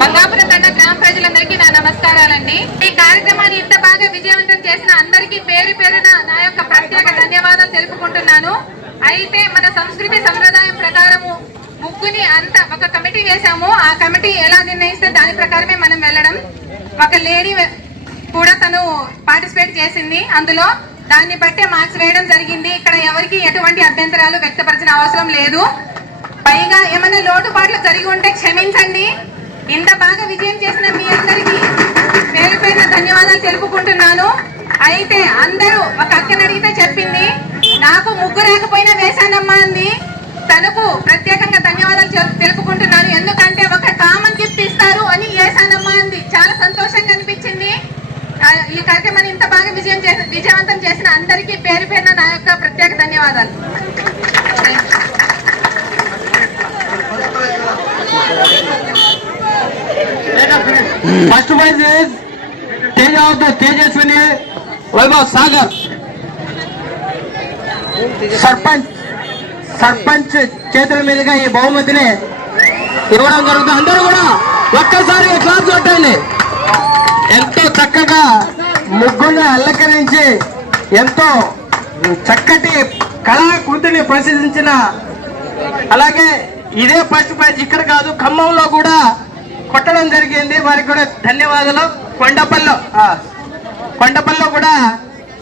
మంగాపురం తండ గ్రామ ప్రజలందరికీ నా నమస్కారాలండి. ఈ కార్యక్రమాన్ని ఇంత బాగా విజయవంతం చేసిన అందరికీ పేరు పేరున నా యొక్క ప్రత్యేక ధన్యవాదాలు తెలుపుకుంటున్నాను. అయితే మన సంస్కృతి సంప్రదాయం ప్రకారము ముగ్గుని అంతా ఒక కమిటీ వేశాము. ఆ కమిటీ ఎలా నిర్ణయిస్తే దాని ప్రకారమే మనం వెళ్ళడం. ఒక లేడీ కూడా తను పార్టిసిపేట్ చేసింది. అందులో దాన్ని బట్టే మార్క్స్ వేయడం జరిగింది. ఇక్కడ ఎవరికి ఎటువంటి అభ్యంతరాలు వ్యక్తపరిచిన అవసరం లేదు. పైగా ఏమైనా లోటుపాట్లు జరిగి ఉంటే క్షమించండి. ఇంత బాగా విజయం చేసిన మీ అందరికీ పేరు పేరున ధన్యవాదాలు తెలుపుకుంటున్నాను. అయితే అందరూ ఒక అక్కని అడిగితే చెప్పింది, నాకు ముగ్గు రాకపోయినా వేశానమ్మా అంది. తనకు ప్రత్యేకంగా ధన్యవాదాలు తెలుపుకుంటున్నాను. ఎందుకంటే ఒక కామన్ గిఫ్ట్ ఇస్తారు అని వేశానమ్మా అంది. చాలా సంతోషంగా అనిపించింది. ఈ కార్యక్రమాన్ని ఇంత బాగా విజయవంతం చేసిన అందరికీ పేరు పేరున నా యొక్క ప్రత్యేక ధన్యవాదాలు. First prize Tejaswini Vaibhav Sagar. సర్పంచ్ చేతుల మీదుగా ఈ బహుమతిని ఇవ్వడం జరుగుతుంది. అందరూ కూడా ఒక్కసారి క్లాస్ కొట్టండి. ఎంతో చక్కగా ముగ్గుల్ని అలంకరించి ఎంతో చక్కటి కళాకృతిని ప్రదర్శించిన, అలాగే ఇదే ఫస్ట్ ప్రైజ్ ఇక్కడ కాదు ఖమ్మంలో కూడా కొట్టడం జరిగింది. వారికి కూడా ధన్యవాదాలు. కొండపల్లిలో కూడా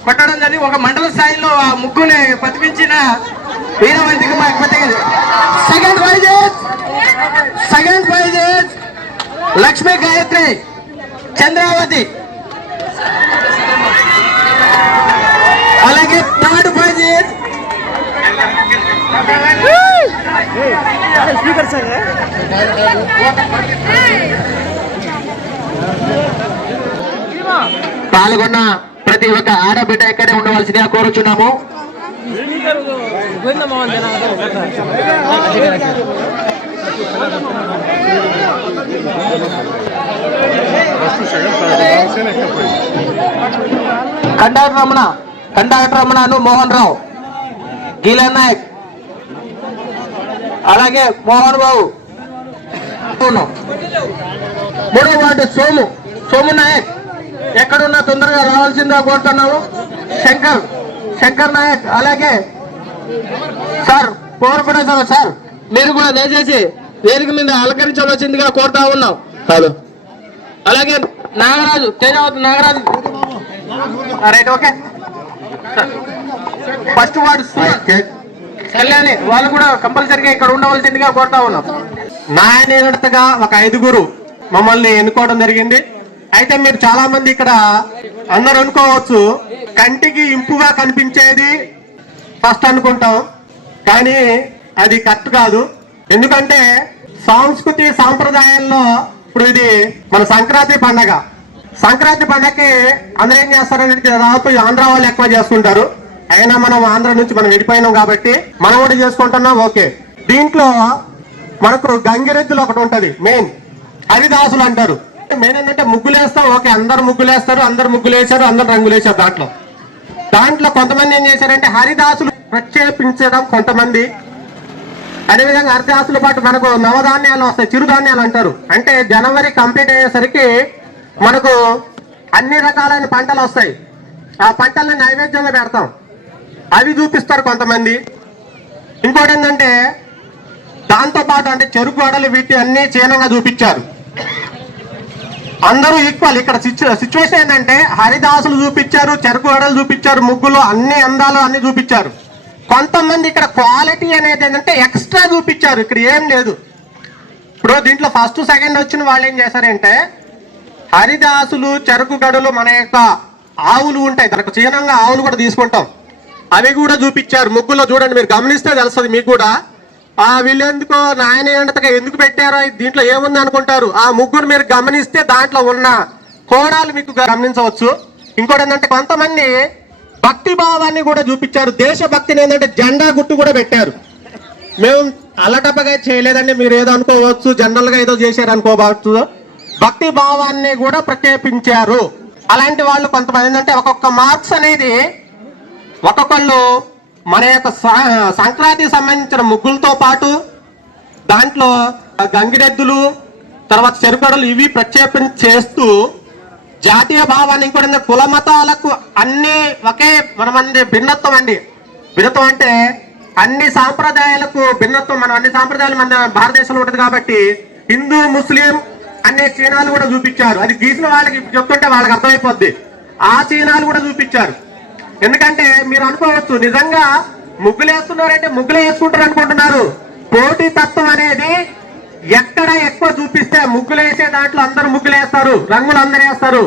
కొట్టడం జరిగింది. ఒక మండల స్థాయిలో ఆ ముగ్గుని ప్రతిపించిన వీరవంతికి సెకండ్ ప్రైజ్ లక్ష్మీ గాయత్రి చంద్రావతి. అలాగే థర్డ్ ప్రైజ్ పాల్గొన్న ప్రతి ఒక్క ఆడబిడ్డ ఇక్కడే ఉండవలసిందిగా కోరుచున్నాము. కండాక్టర్ రమణను మోహన్ రావు, గీలా నాయక్, అలాగే మోహన్ బాబు. మూడో వార్డు సోము నాయక్ ఎక్కడున్నా తొందరగా రావాల్సిందిగా కోరుతున్నాము. శంకర్ నాయక్, అలాగే సార్ పోరపడేసారు సార్, మీరు కూడా దయచేసి వేదిక మీద అలంకరించవలసిందిగా కోరుతా ఉన్నాం. హలో, అలాగే Nagaraju, Tejavathi Nagaraju. Right, okay. First ward Kalyani, వాళ్ళు కూడా కంపల్సరిగా ఇక్కడ ఉండవలసిందిగా కోరుతా ఉన్నాం. నాయనతగా ఒక 5గురు మమ్మల్ని ఎన్నుకోవడం జరిగింది. అయితే మీరు చాలా మంది ఇక్కడ అందరు అనుకోవచ్చు, కంటికి ఇంపుగా కనిపించేది ఫస్ట్ అనుకుంటాం, కానీ అది కరెక్ట్ కాదు. ఎందుకంటే సంస్కృతి సాంప్రదాయాల్లో ఇప్పుడు ఇది మన సంక్రాంతి పండగ. సంక్రాంతి పండగకి అందరూ ఏం చేస్తారంటే దాదాపు ఆంధ్ర వాళ్ళు ఎక్కువ చేసుకుంటారు. అయినా మనం ఆంధ్ర నుంచి మనం వెళ్ళిపోయినాం కాబట్టి మనం కూడా చేసుకుంటున్నాం. ఓకే, దీంట్లో మనకు గంగిరెద్దులు ఒకటి ఉంటది, మెయిన్ హరిదాసులు అంటారు. మెయిన్ ఏంటంటే ముగ్గులు వేస్తాం. ఓకే, అందరు ముగ్గులు వేస్తారు, అందరు ముగ్గులు వేశారు, అందరు రంగులు వేశారు. దాంట్లో కొంతమంది ఏం చేశారంటే హరిదాసులు ప్రక్షేపించడం కొంతమంది. అదేవిధంగా హరిదాసుల పాటు మనకు నవధాన్యాలు వస్తాయి, చిరుధాన్యాలు అంటారు. అంటే జనవరి కంప్లీట్ అయ్యేసరికి మనకు అన్ని రకాలైన పంటలు వస్తాయి. ఆ పంటలను నైవేద్యంగా పెడతాం, అవి చూపిస్తారు కొంతమంది. ఇంకోటి ఏంటంటే దాంతో పాటు అంటే చెరుకు వడలు వీటి అన్ని చీనంగా చూపించారు. అందరూ ఈక్వల్. ఇక్కడ సిచ్యువేషన్ ఏంటంటే హరిదాసులు చూపించారు, చెరుకు వడలు చూపించారు, ముగ్గులు అన్ని అందాలు అన్ని చూపించారు. కొంతమంది ఇక్కడ క్వాలిటీ అనేది ఏంటంటే ఎక్స్ట్రా చూపించారు. ఇక్కడ ఏం లేదు. ఇప్పుడు దీంట్లో ఫస్ట్ సెకండ్ వచ్చిన వాళ్ళు ఏం చేశారంటే హరిదాసులు, చెరుకు గడులు, మన యొక్క ఆవులు ఉంటాయి, దానికి చీనంగా ఆవులు కూడా తీసుకుంటాం, అవి కూడా చూపించారు ముగ్గులో. చూడండి, మీరు గమనిస్తే తెలుస్తుంది మీకు కూడా. వీళ్ళెందుకో నాయన ఎందుకు పెట్టారో, దీంట్లో ఏముంది అనుకుంటారు. ఆ ముగ్గురు మీరు గమనిస్తే దాంట్లో ఉన్న కోణాలు మీకు గమనించవచ్చు. ఇంకోటి ఏంటంటే కొంతమంది భక్తి భావాన్ని కూడా చూపించారు. దేశభక్తిని ఏంటంటే జెండా గుర్తు కూడా పెట్టారు. మేము అలటపగా చేయలేదండి, మీరు ఏదో అనుకోవచ్చు, జనరల్ గా ఏదో చేశారు అనుకోవచ్చు. భక్తి భావాన్ని కూడా ప్రక్షేపించారు. అలాంటి వాళ్ళు కొంతమంది ఏంటంటే ఒక్కొక్క మార్క్స్ అనేది ఒక్కొక్కళ్ళు మన యొక్క సంక్రాంతికి సంబంధించిన ముగ్గులతో పాటు దాంట్లో గంగిరెద్దులు, తర్వాత చెరుకడలు ఇవి ప్రక్షేపణ చేస్తూ జాతీయ భావాన్ని కూడా కుల మతాలకు అన్ని ఒకే మనమంది భిన్నత్వం అండి. భిన్నత్వం అంటే అన్ని సాంప్రదాయాలకు భిన్నత్వం. మనం అన్ని సాంప్రదాయాలు మన భారతదేశంలో ఉంటుంది కాబట్టి హిందూ ముస్లిం అనే చిహ్నాలు కూడా చూపించారు. అది గీసిన వాళ్ళకి చెప్తుంటే వాళ్ళకి అర్థమైపోద్ది. ఆ చిహ్నాలు కూడా చూపించారు. ఎందుకంటే మీరు అనుకోవచ్చు నిజంగా ముగ్గులు వేస్తున్నారంటే ముగ్గులు వేసుకుంటారు అనుకుంటున్నారు. పోటీ తత్వం అనేది ఎక్కడ ఎక్కువ చూపిస్తే ముగ్గులు వేసే దాంట్లో అందరూ ముగ్గులు వేస్తారు, రంగులు అందరూ వేస్తారు.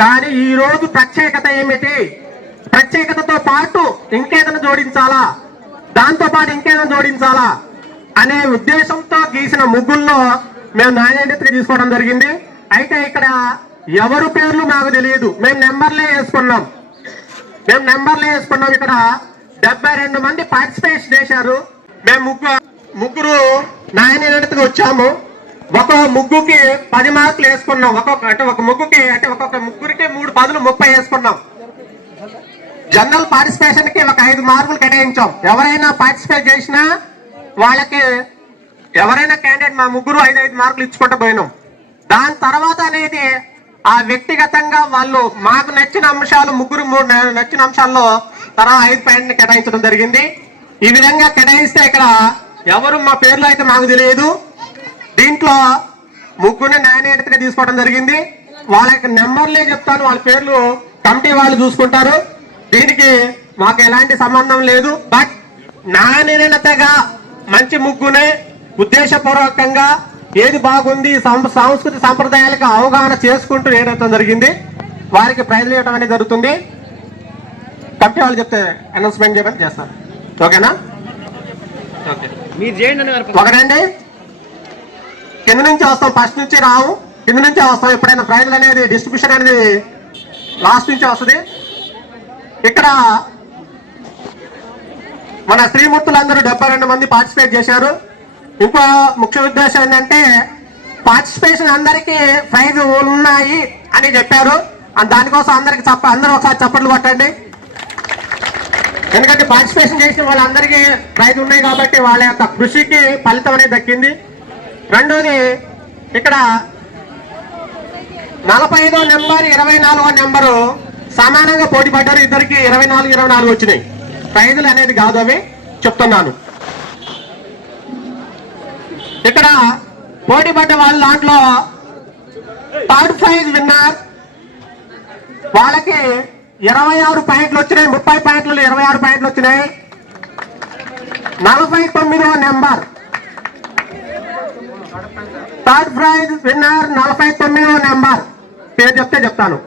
కానీ ఈ రోజు ప్రత్యేకత ఏమిటి? ప్రత్యేకతతో పాటు ఇంకేదైనా జోడించాలా, దాంతో పాటు ఇంకేదైనా జోడించాలా అనే ఉద్దేశంతో గీసిన ముగ్గుల్లో మేము నాణ్యతగా తీసుకోవడం జరిగింది. అయితే ఇక్కడ ఎవరు పేర్లు మాకు తెలియదు. మేము నెంబర్లే వేసుకున్నాం. ఇక్కడ 72 మంది పార్టిసిపేషన్ చేశారు. మేము ముగ్గురు నాణ్యతగా వచ్చాము. ఒక ముగ్గుకి 10 మార్కులు వేసుకున్నాం. ఒక్కొక్క ముగ్గురికి 3 10 30 వేసుకున్నాం. జనరల్ పార్టిసిపేషన్ కి ఒక 5 మార్కులు కేటాయించాం. ఎవరైనా పార్టిసిపేట్ చేసినా వాళ్ళకి ఎవరైనా క్యాండిడేట్ మా ముగ్గురు 5 మార్కులు ఇచ్చుకుంటూ పోయినాం. దాని తర్వాత అనేది ఆ వ్యక్తిగతంగా వాళ్ళు మాకు నచ్చిన అంశాలు ముగ్గురు నచ్చిన అంశాల్లో తర్వాత 5 పాయింట్ని కేటాయించడం జరిగింది. ఈ విధంగా కేటాయిస్తే ఇక్కడ ఎవరు మా పేర్లు అయితే మాకు తెలియదు. దీంట్లో ముగ్గురిని నాణ్యతగా తీసుకోవడం జరిగింది. వాళ్ళకి నెంబర్లే చెప్తాను, వాళ్ళ పేర్లు కమిటీ వాళ్ళు చూసుకుంటారు. దీనికి మాకు ఎలాంటి సంబంధం లేదు. బట్ నాణ్యతగా మంచి ముగ్గునే ఉద్దేశపూర్వకంగా ఏది బాగుంది సంస్కృతి సంప్రదాయాలకు అవగాహన చేసుకుంటూ ఏదైతే జరిగింది వారికి ప్రైజ్లు ఇవ్వడం అనేది జరుగుతుంది. కమిటీ వాళ్ళు చెప్తే అనౌన్స్మెంట్ చేయమని చేస్తారు. ఓకేనా? ఒకటండి, కింద నుంచి వస్తాం, ఫస్ట్ నుంచి రావు, కింద నుంచే వస్తాం. ఎప్పుడైనా ప్రైజ్లు అనేది డిస్ట్రిబ్యూషన్ అనేది లాస్ట్ నుంచే వస్తుంది. ఇక్కడ మన శ్రీమూర్తులందరూ 72 మంది పార్టిసిపేట్ చేశారు. ఇంకో ముఖ్య ఉద్దేశం ఏంటంటే పార్టిసిపేషన్ అందరికీ ప్రైజ్ ఉన్నాయి అని చెప్పారు. దానికోసం అందరూ ఒకసారి చప్పట్లు కొట్టండి. ఎందుకంటే పార్టిసిపేషన్ చేసిన వాళ్ళందరికీ ప్రైజ్ ఉన్నాయి కాబట్టి వాళ్ళ యొక్క కృషికి ఫలితం అనేది దక్కింది. రెండోది, ఇక్కడ 45వ నెంబర్ 24వ నెంబరు సమానంగా పోటీ పడ్డారు. ఇద్దరికి 24 వచ్చినాయి. ప్రైజులు అనేది కాదు, అవి చెప్తున్నాను. ఇక్కడ పోటీ పడ్డ వాళ్ళ దాంట్లో థర్డ్ ప్రైజ్ విన్నర్ వాళ్ళకి 26 పాయింట్లు వచ్చినాయి. 30 పాయింట్లు 26 పాయింట్లు వచ్చినాయి. 49వ నెంబర్ థర్డ్ ప్రైజ్ విన్నర్ 49వ నెంబర్ పేరు చెప్తే చెప్తాను.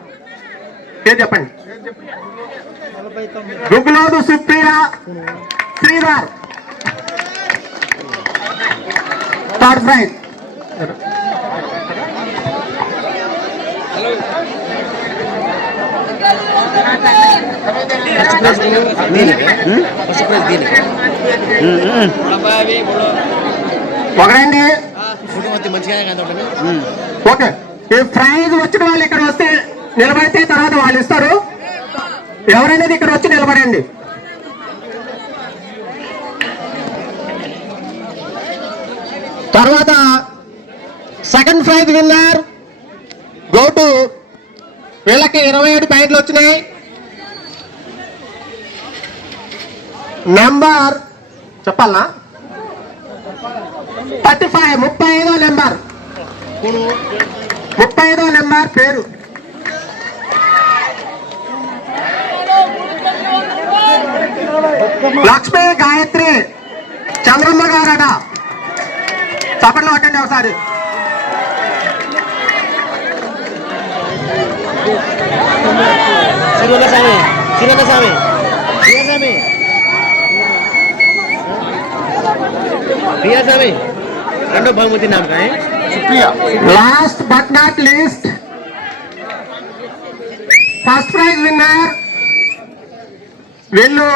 పేరు చెప్పండి. రుగ్లోదు సుప్రియ శ్రీధర్ థర్డ్ ప్రైజ్. ఒకరండి, ఓకే. ఈ ప్రైజ్ వచ్చిన వాళ్ళు ఇక్కడ వస్తే నిలబడితే తర్వాత వాళ్ళు ఇస్తారు. ఎవరైనా ఇక్కడ వచ్చి నిలబడండి. తర్వాత సెకండ్ ప్రైజ్ విన్నర్ గోటు వీళ్ళకి 27 పాయింట్లు వచ్చినాయి. నెంబర్ చెప్పాలనా? 35 35వ నెంబర్ 35వ నెంబర్ పేరు లక్ష్మీ గాయత్రి చంద్రమ్మ గారట. చప్పట్లు కొట్టండి ఒకసారి. Last but not least first prize winner వీళ్ళు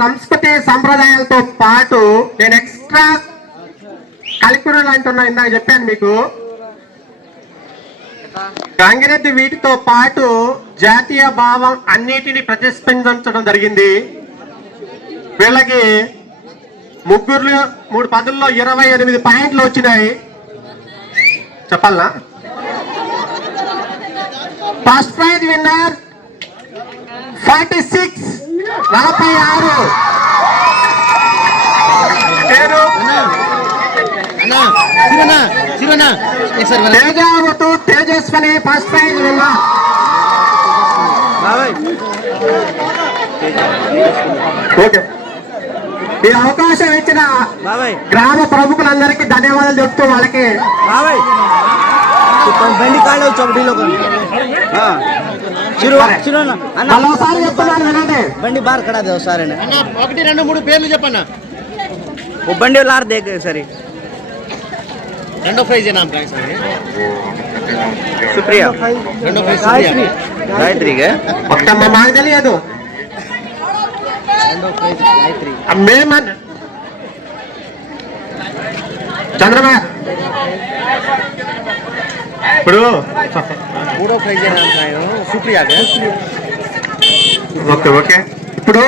సంస్కృతి సంప్రదాయాలతో పాటు నేను ఎక్స్ట్రా కరిక్యులర్ అంటున్నా. ఇందాక చెప్పాను మీకు. గంగిరెద్ది వీటితో పాటు జాతీయ భావం అన్నిటిని ప్రతిష్ఠించడం జరిగింది. వీళ్ళకి ముగ్గురులో 3 పదుల్లో 28 పాయింట్లు వచ్చినాయి. చెప్పాలనా? First prize winner 46 46 Tejaswini first prize winner. Okay, ఈ అవకాశం ఇచ్చిన గ్రామ ప్రముఖులందరికీ ధన్యవాదాలు చెప్తూ వాళ్ళకి మరోసారి చెప్తున్నాను వినండి. బండి బార్ కడా దే ఒకసారి 1 2 3 పేర్లు చెప్పన్నా. ఓ బండి లార్ దే సరి. రెండో ప్రైజ్ నామ్ काय सर? సుప్రియ. రెండో ప్రైజ్ సుప్రియ. గాయత్రికి మొత్తం మాకు తెలియదు. రెండో ప్రైజ్ గాయత్రి. మేమన్ చంద్రబాబు ఇప్పుడు మూడో ప్రైజ్ నామ్ काय సుప్రియ. ఓకే ఓకే ఇప్పుడు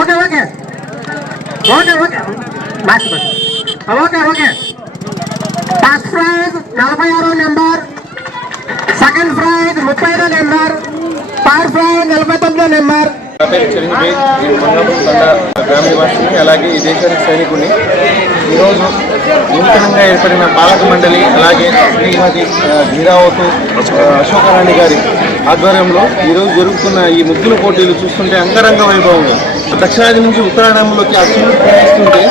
okay okay okay okay okay okay first prize 46 number, second prize 35 number, third praise 49 number. నా పేరు చిరంజీవి. నేను మంగాపురం తండ గ్రామనివాసిని, అలాగే ఈ దేశానికి సైనికుని. ఈరోజు నూతనంగా ఏర్పడిన పాలక మండలి, అలాగే శ్రీమతి ధీరావతు అశోకరాణి గారి ఆధ్వర్యంలో ఈరోజు జరుగుతున్న ఈ ముగ్గుల పోటీలు చూస్తుంటే అంగరంగ వైభవంగా దక్షిణాది నుంచి ఉత్తరాయణంలోకి ఆ సూర్యుడు ప్రయాణిస్తుంటే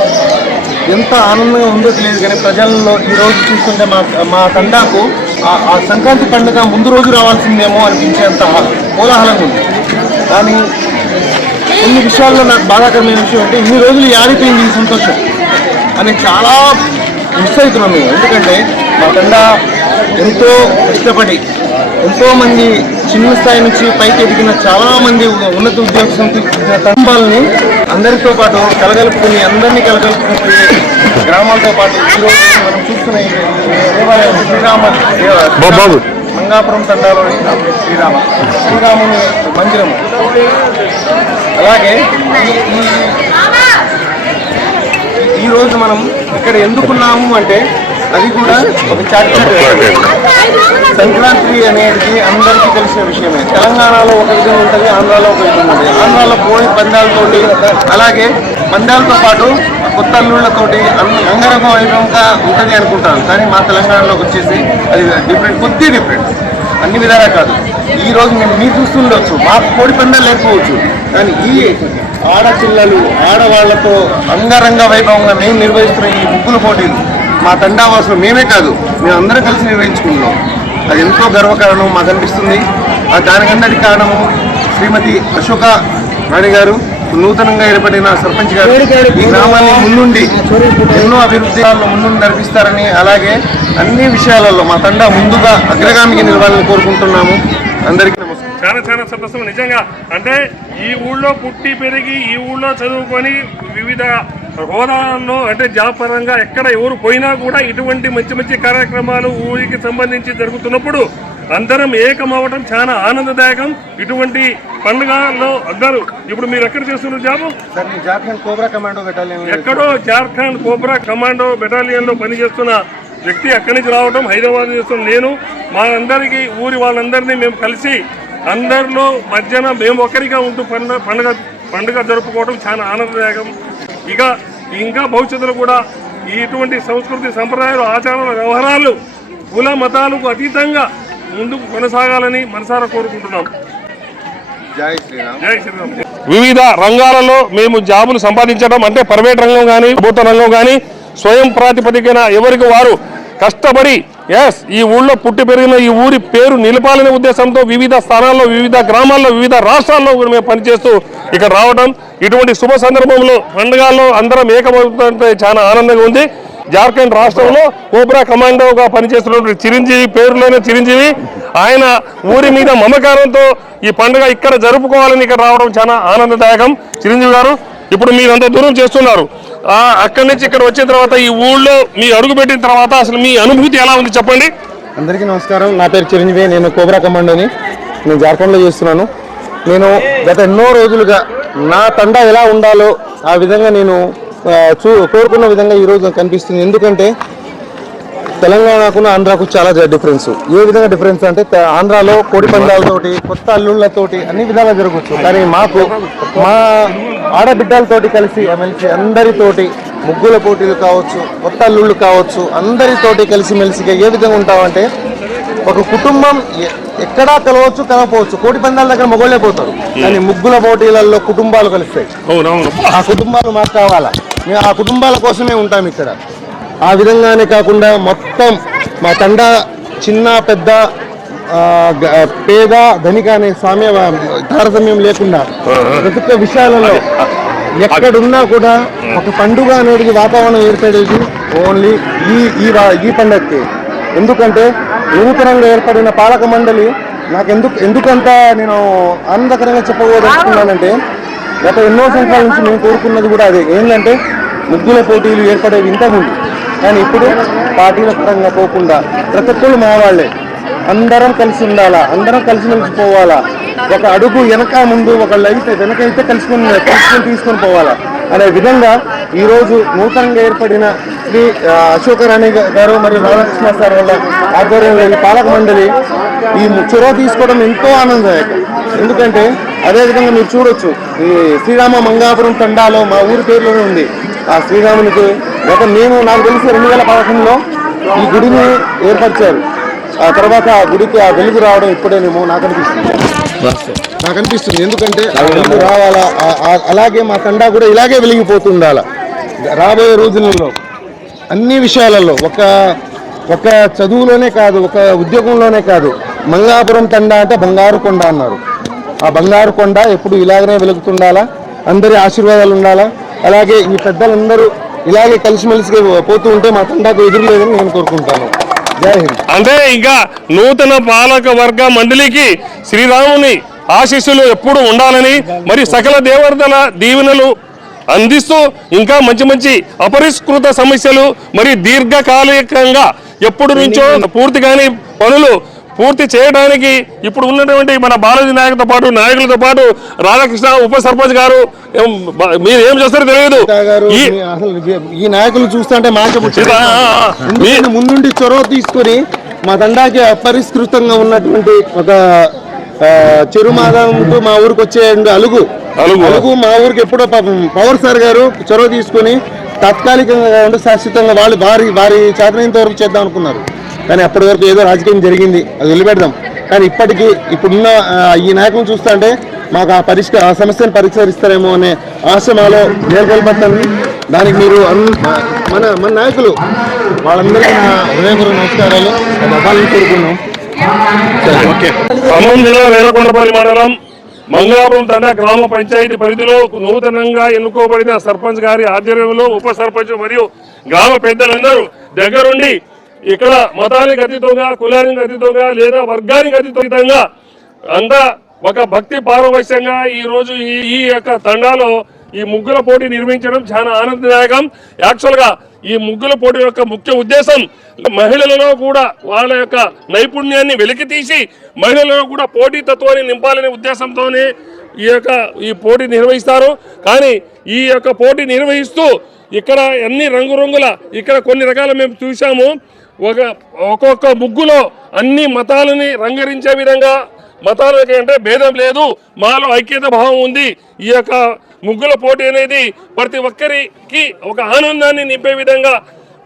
ఎంత ఆనందంగా ఉందో తెలియదు. కానీ ప్రజల్లో ఈరోజు చూస్తుంటే మా తండాకు ఆ సంక్రాంతి పండుగ ముందు రోజు రావాల్సిందేమో అనిపించేంత కోలాహలంగా ఉంది. కానీ కొన్ని విషయాల్లో నాకు బాధాకరమైన విషయం అంటే ఇన్ని రోజులు యాడిపోయింది ఈ సంతోషం అని చాలా మిస్ అవుతున్నాం మేము. ఎందుకంటే మా తండా ఎంతో కష్టపడి ఎంతోమంది చిన్న స్థాయి నుంచి పైకి ఎదిగిన చాలామంది ఉన్నత ఉద్యోగస్తులు కుటుంబాలని అందరితో పాటు కలగలుపుకుని అందరినీ కలగలుపుకుని గ్రామాలతో పాటు ఈరోజు మనం చూస్తున్న ఈ దేవాలయం శ్రీరామ మంగాపురం తండాలోని శ్రీరాముని మందిరము. అలాగే ఈరోజు మనం ఇక్కడ ఎందుకున్నాము అంటే అది కూడా ఒక చారిత్రక సంక్రాంతి అనేది అందరికీ తెలిసిన విషయమే. తెలంగాణలో ఒక విధంగా ఉంటుంది, ఆంధ్రాలో ఒక విధంగా ఉంటుంది. ఆంధ్రాలో కోడి పందాలతోటి, అలాగే పందాలతో పాటు కొత్త అల్లుళ్ళతోటి అంగరంగ వైభవంగా ఉంటుంది అనుకుంటాను. కానీ మా తెలంగాణలోకి వచ్చేసి అది డిఫరెంట్ అన్ని విధాలా కాదు. ఈ రోజు మీరు చూస్తుండొచ్చు, మాకు కోడి పందాలు లేకపోవచ్చు, కానీ ఈ ఆడపిల్లలు ఆడవాళ్లతో అంగరంగ వైభవంగా మేము నిర్వహిస్తున్న ఈ ముగ్గుల పోటీలు మా తండావాసులు మేమే కాదు, మేము అందరం కలిసి నిర్వహించుకుంటున్నాం. అది ఎంతో గర్వకారణం మాకు అనిపిస్తుంది. దానికన్నటి కారణము శ్రీమతి అశోక రాణి గారు, నూతనంగా ఏర్పడిన సర్పంచ్ గారు ఈ గ్రామాన్ని ముందుండి ఎన్నో అభివృద్ధిలో ముందుండి నడిపిస్తారని, అలాగే అన్ని విషయాలలో మా తండా ముందుగా అగ్రగామికి నిలవాలని కోరుకుంటున్నాము. అందరికీ నమస్కారం. చాలా సంతోషం నిజంగా. అంటే ఈ ఊళ్ళో పుట్టి పెరిగి ఈ ఊళ్ళో చదువుకొని వివిధ హోదాల్లో అంటే జాబ్ పరంగా ఎక్కడ ఎవరు పోయినా కూడా ఇటువంటి మంచి కార్యక్రమాలు ఊరికి సంబంధించి జరుగుతున్నప్పుడు అందరం ఏకమవడం చాలా ఆనందదాయకం. ఇటువంటి పండుగల్లో అందరూ ఇప్పుడు మీరు ఎక్కడ చేస్తున్నారు job? Jharkhand cobra commando battalion. ఎక్కడో జార్ఖండ్ కోబ్రా కమాండో బెటాలియన్ లో పనిచేస్తున్న వ్యక్తి అక్కడి నుంచి రావడం, హైదరాబాద్ చేస్తున్న నేను, మా అందరికీ ఊరి వాళ్ళందరినీ మేము కలిసి అందరిలో మధ్యన మేము ఒకరిగా ఉంటూ పండుగ జరుపుకోవడం చాలా ఆనందదాయకం. ఇంకా భవిష్యత్తులో కూడా ఇటువంటి సంస్కృతి సంప్రదాయాలు ఆచారాల వ్యవహారాలు కుల మతాలకు అతీతంగా ముందుకు కొనసాగాలని మనసారా కోరుకుంటున్నాం. జై శ్రీరామ్. జై శ్రీరామ్. వివిధ రంగాలలో మేము జాబులు సంపాదించడం అంటే ప్రైవేట్ రంగం కానీ ప్రభుత్వ రంగం కానీ స్వయం ప్రాతిపదికన ఎవరికి వారు కష్టపడి ఈ ఊళ్ళో పుట్టి పెరిగిన ఈ ఊరి పేరు నిలపాలనే ఉద్దేశంతో వివిధ స్థానాల్లో, వివిధ గ్రామాల్లో, వివిధ రాష్ట్రాల్లో మేము పనిచేస్తూ ఇక్కడ రావడం, ఇటువంటి శుభ సందర్భంలో పండుగల్లో అందరం ఏకమవుతుంటే చాలా ఆనందంగా ఉంది. జార్ఖండ్ రాష్ట్రంలో కోబ్రా కమాండోగా పనిచేస్తున్నటువంటి చిరంజీవి, పేరులోనే చిరంజీవి, ఆయన ఊరి మీద మమకారంతో ఈ పండుగ ఇక్కడ జరుపుకోవాలని ఇక్కడ రావడం చాలా ఆనందదాయకం. చిరంజీవి గారు, ఇప్పుడు మీరు అంత దూరం చేస్తున్నారు, అక్కడి నుంచి ఇక్కడ వచ్చిన తర్వాత ఈ ఊళ్ళో మీ అడుగు పెట్టిన తర్వాత అసలు మీ అనుభూతి ఎలా ఉంది చెప్పండి. అందరికీ నమస్కారం. నా పేరు చిరంజీవి. నేను కోబ్రా కమాండోని. నేను జార్ఖండ్లో చేస్తున్నాను. నేను గత ఎన్నో రోజులుగా నా తండా ఎలా ఉండాలో ఆ విధంగా నేను కోరుకున్న విధంగా ఈరోజు కనిపిస్తుంది. ఎందుకంటే తెలంగాణకు ఆంధ్రాకు చాలా డిఫరెన్స్. ఏ విధంగా డిఫరెన్స్ అంటే ఆంధ్రాలో కోడి పందాలతోటి కొత్త అల్లుళ్ళతోటి అన్ని విధాలుగా జరగవచ్చు. కానీ మాకు మా ఆడబిడ్డలతోటి కలిసి అందరితోటి ముగ్గుల పోటీలు కావచ్చు, కొత్త అల్లుళ్ళు కావచ్చు, అందరితోటి కలిసిమెలిసిగా ఏ విధంగా ఉంటామంటే ఒక కుటుంబం ఎక్కడా కలవచ్చు కలవపోవచ్చు. కోడి పందాల దగ్గర మొగోళ్ళే పోతారు, కానీ ముగ్గుల పోటీలలో కుటుంబాలు కలుస్తాయి. ఆ కుటుంబాలు మాకు కావాలా, మేము ఆ కుటుంబాల కోసమే ఉంటాం ఇక్కడ. ఆ విధంగానే కాకుండా మొత్తం మా తండా చిన్న పెద్ద పేద ధనిక అనే తారతమ్యం లేకుండా ప్రతి ఒక్క విషయాలలో ఎక్కడున్నా కూడా ఒక పండుగ అనేది వాతావరణం ఏర్పడేది ఓన్లీ ఈ పండుగకి. ఎందుకంటే నూతనంగా ఏర్పడిన పాలక మండలి నాకు ఎందుకంత నేను ఆనందకరంగా చెప్పబోతున్నానంటే గత ఎన్నో సంవత్సరాల నుంచి మేము కోరుకున్నది కూడా అదే. ఏంటంటే ముగ్గుల పోటీలు ఏర్పడేవి ఇంతకుముందు, కానీ ఇప్పుడు పార్టీల పరంగా పోకుండా ప్రతి ఒక్కళ్ళు మా వాళ్ళే, అందరం కలిసి ఉండాలా, అందరం కలిసిమెలిసి పోవాలా. ఒక అడుగు వెనక ముందు ఒకళ్ళు అయితే వెనకైతే కలుసుకొని తీసుకొని పోవాలా అనే విధంగా ఈరోజు నూతనంగా ఏర్పడిన శ్రీ అశోకరాణి గారు మరియు రాధాకృష్ణ సార్ వాళ్ళ ఆధ్వర్యంలో ఈ పాలక మండలి ఈ చొరవ తీసుకోవడం ఎంతో ఆనందదాయకం. ఎందుకంటే అదేవిధంగా మీరు చూడొచ్చు, ఈ శ్రీరామ మంగాపురం తండాలో మా ఊరి పేరులోనే ఉంది. ఆ శ్రీరామునికి నాకు తెలిసి 2011లో ఈ గుడిని ఏర్పరిచారు. ఆ తర్వాత ఆ గుడికి ఆ వెలుగు రావడం ఇప్పుడేనేమో నాకు అనిపిస్తుంది. ఎందుకంటే ఆ వెలుగు రావాలా, అలాగే మా తండా కూడా ఇలాగే వెలిగిపోతుండాలా రాబోయే రోజులలో అన్ని విషయాలలో. ఒక చదువులోనే కాదు, ఒక ఉద్యోగంలోనే కాదు. మంగాపురం తండా అంటే బంగారు కొండ అన్నారు. ఆ బంగారు కొండ ఎప్పుడు ఇలాగనే వెలుగుతుండాలా, అందరి ఆశీర్వాదాలు ఉండాలా. అలాగే ఈ పెద్దలందరూ ఇలాగే కలిసిమెలిసిగా పోతూ ఉంటే మా తండాకు ఎదురులేదని నేను కోరుకుంటాను. జై హింద్. అంటే ఇంకా నూతన పాలక వర్గ మండలికి శ్రీరాముని ఆశీస్సులు ఎప్పుడు ఉండాలని, మరి సకల దేవతల దీవెనలు అందిస్తూ ఇంకా మంచి మంచి అపరిష్కృత సమస్యలు మరి దీర్ఘకాలికంగా ఎప్పుడు నుంచో పూర్తి కాని పనులు పూర్తి చేయడానికి ఇప్పుడు ఉన్నటువంటి మన బాలాజీ నాయకులతో పాటు రాధాకృష్ణ ఉప సర్పంచ్ గారు మీరు ఏం చేస్తారో తెలియదు. ఈ నాయకులు చూస్తుంటే ముందుండి చొరవ తీసుకొని మా తండాకి అపరిష్కృతంగా ఉన్నటువంటి ఒక చెరుమాదంతో మా ఊరికి వచ్చే అలుగు మా ఊరికి ఎప్పుడో పవర్ సార్ గారు చొరవ తీసుకొని తాత్కాలికంగా ఉంటే శాశ్వతంగా వారి చేతనంత వరకు చేద్దాం అనుకున్నారు. కానీ అప్పటి వరకు ఏదో రాజకీయం జరిగింది, అది వదిలిపెడదాం. కానీ ఇప్పుడున్న ఈ నాయకులను చూస్తుంటే మాకు ఆ సమస్యను పరిష్కరిస్తారేమో అనే ఆశ మాలో నెలకొల్పడుతుంది. దానికి మీరు మన నాయకులు వాళ్ళందరికీ నా హృదయపూర్వక నమస్కారాలు అవ్వాలని కోరుకున్నాం. ఖమ్మం జిల్లా వేలకొండపల్లి మండలం మంగాపురం తండా గ్రామ పంచాయతీ పరిధిలో నూతనంగా ఎన్నుకోబడిన సర్పంచ్ గారి ఆధ్వర్యంలో ఉప సర్పంచ్ మరియు గ్రామ పెద్దలందరూ దగ్గరుండి ఇక్కడ మతానికి అతీతంగా, కులానికి అతీతంగా లేదా వర్గానికి అతీతంగా అంతా ఒక భక్తి పారవశ్యంగా ఈ రోజు ఈ యొక్క తండాలో ఈ ముగ్గుల పోటీ నిర్వహించడం చాలా ఆనందదాయకం. యాక్చువల్ గా ఈ ముగ్గుల పోటీ యొక్క ముఖ్య ఉద్దేశం మహిళలలో కూడా వాళ్ళ యొక్క నైపుణ్యాన్ని వెలికితీసి మహిళలలో కూడా పోటీ తత్వాన్ని నింపాలనే ఉద్దేశంతోనే ఈ పోటీ నిర్వహిస్తారు. కానీ ఈ యొక్క పోటీ నిర్వహిస్తూ ఇక్కడ అన్ని రంగురంగుల ఇక్కడ కొన్ని రకాల మేము చూసాము. ఒక్కొక్క ముగ్గులో అన్ని మతాలని రంగరించే విధంగా, మతాలకి అంటే భేదం లేదు, మాలో ఐక్యత భావం ఉంది. ఈ యొక్క ముగ్గుల పోటీ అనేది ప్రతి ఒక్కరికి ఒక ఆనందాన్ని నింపే విధంగా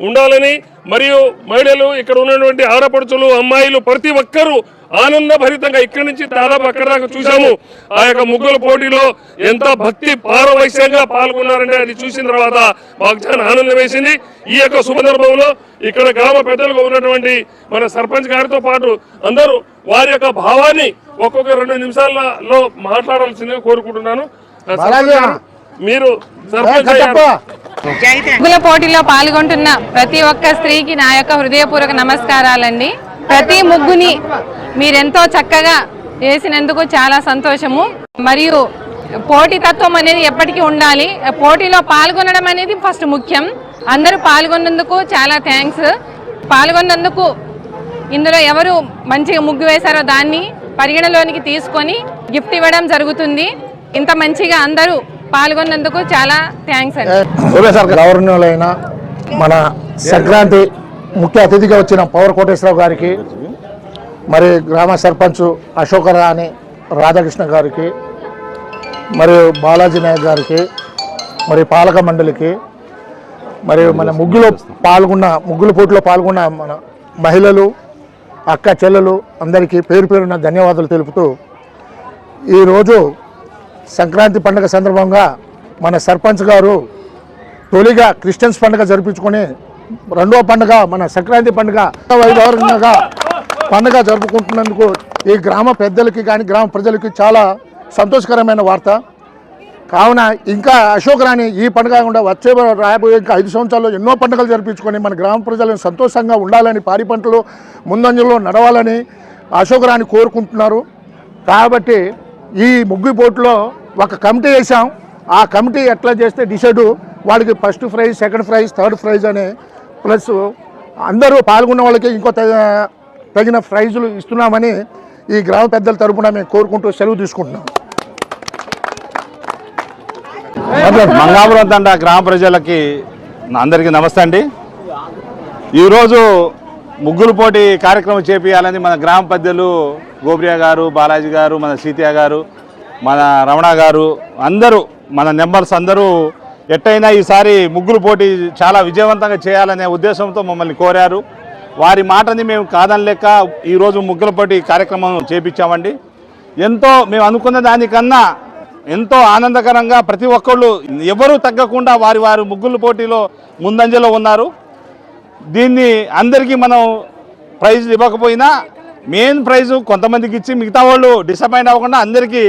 ఉండాలని, మరియు మహిళలు ఇక్కడ ఉన్నటువంటి ఆడపడుచులు అమ్మాయిలు ప్రతి ఒక్కరూ ఆనందభరితంగా ఇక్కడి నుంచి దాదాపు అక్కడ దాకా చూసాము. ఆ యొక్క ముగ్గుల పోటీలో ఎంత భక్తి పారవశ్యంగా పాల్గొన్నారంటే అది చూసిన తర్వాత మాకు చాలా ఆనందం వేసింది. ఈ యొక్క శుభసందర్భంలో ఇక్కడ గ్రామ పెద్దలుగా ఉన్నటువంటి మన సర్పంచ్ గారితో పాటు అందరూ వారి యొక్క భావాన్ని ఒక్కొక్క 2 నిమిషాలలో మాట్లాడాల్సిందిగా కోరుకుంటున్నాను. మీరు ముగ్గుల పోటీలో పాల్గొంటున్న ప్రతి ఒక్క స్త్రీకి నా యొక్క హృదయపూర్వక నమస్కారాలండి. ప్రతి ముగ్గుని మీరెంతో చక్కగా చేసినందుకు చాలా సంతోషము. మరియు పోటీతత్వం అనేది ఎప్పటికీ ఉండాలి. పోటీలో పాల్గొనడం అనేది ఫస్ట్ ముఖ్యం. అందరూ పాల్గొన్నందుకు చాలా థ్యాంక్స్. పాల్గొన్నందుకు ఇందులో ఎవరు మంచిగా ముగ్గు వేశారో దాన్ని పరిగణలోనికి తీసుకొని గిఫ్ట్ ఇవ్వడం జరుగుతుంది. ఇంత మంచిగా అందరూ పాల్గొన్నందుకు చాలా థ్యాంక్స్ అండి. గవర్నర్లైన మన సంక్రాంతి ముఖ్య అతిథిగా వచ్చిన పవర్ కోటేశ్వరరావు గారికి, మరి గ్రామ సర్పంచ్ అశోకరాణి రాధాకృష్ణ గారికి, మరియు బాలాజీ నాయక్ గారికి, మరి పాలక మండలికి, మరియు మన ముగ్గుల పోటీలో పాల్గొన్న మన మహిళలు, అక్క చెల్లెలు అందరికీ పేరు పేరున ధన్యవాదాలు తెలుపుతూ, ఈరోజు సంక్రాంతి పండుగ సందర్భంగా మన సర్పంచ్ గారు తొలిగా క్రిస్టియన్స్ పండుగ జరిపించుకొని రెండవ పండుగ మన సంక్రాంతి పండుగ వైభవంగా పండుగ జరుపుకుంటున్నందుకు ఈ గ్రామ పెద్దలకి కానీ గ్రామ ప్రజలకి చాలా సంతోషకరమైన వార్త. కావున ఇంకా అశోక్ రాణి ఈ పండుగ కాకుండా వచ్చే రాబోయే ఇంకా 5 సంవత్సరాల్లో ఎన్నో పండుగలు జరిపించుకొని మన గ్రామ ప్రజలను సంతోషంగా ఉండాలని, పాడి పంటలు ముందంజలో నడవాలని అశోక్ రాణి కోరుకుంటున్నారు. కాబట్టి ఈ ముగ్గు పోటీలో ఒక కమిటీ వేసాం. ఆ కమిటీ ఎట్లా చేస్తే డిసైడ్ వాళ్ళకి first prize, second prize, third prize అని ప్లస్ అందరూ పాల్గొన్న వాళ్ళకి ఇంకో తగిన ప్రైజులు ఇస్తున్నామని ఈ గ్రామ పెద్దల తరపున మేము కోరుకుంటూ సెలవు తీసుకుంటున్నాం. మంగాపురం తండ గ్రామ ప్రజలకి అందరికీ నమస్తే అండి. ఈరోజు ముగ్గులు పోటీ కార్యక్రమం చేపియాలని మన గ్రామ పెద్దలు గోబ్రియా గారు, బాలాజీ గారు, మన సీతయ్య గారు, మన రమణ గారు అందరూ మన నెంబర్స్ అందరూ ఎట్టయినా ఈసారి ముగ్గులు పోటీ చాలా విజయవంతంగా చేయాలనే ఉద్దేశంతో మమ్మల్ని కోరారు. వారి మాటని మేము కాదనలేక ఈరోజు ముగ్గుల పోటీ కార్యక్రమం చేపించామండి. ఎంతో మేము అనుకున్న దానికన్నా ఎంతో ఆనందకరంగా ప్రతి ఒక్కళ్ళు ఎవరూ తగ్గకుండా వారి ముగ్గుల పోటీలో ముందంజలో ఉన్నారు. దీన్ని అందరికీ మనం ప్రైజ్ ఇవ్వకపోయినా మెయిన్ ప్రైజు కొంతమందికి ఇచ్చి మిగతా వాళ్ళు డిసప్పాయింట్ అవ్వకుండా అందరికీ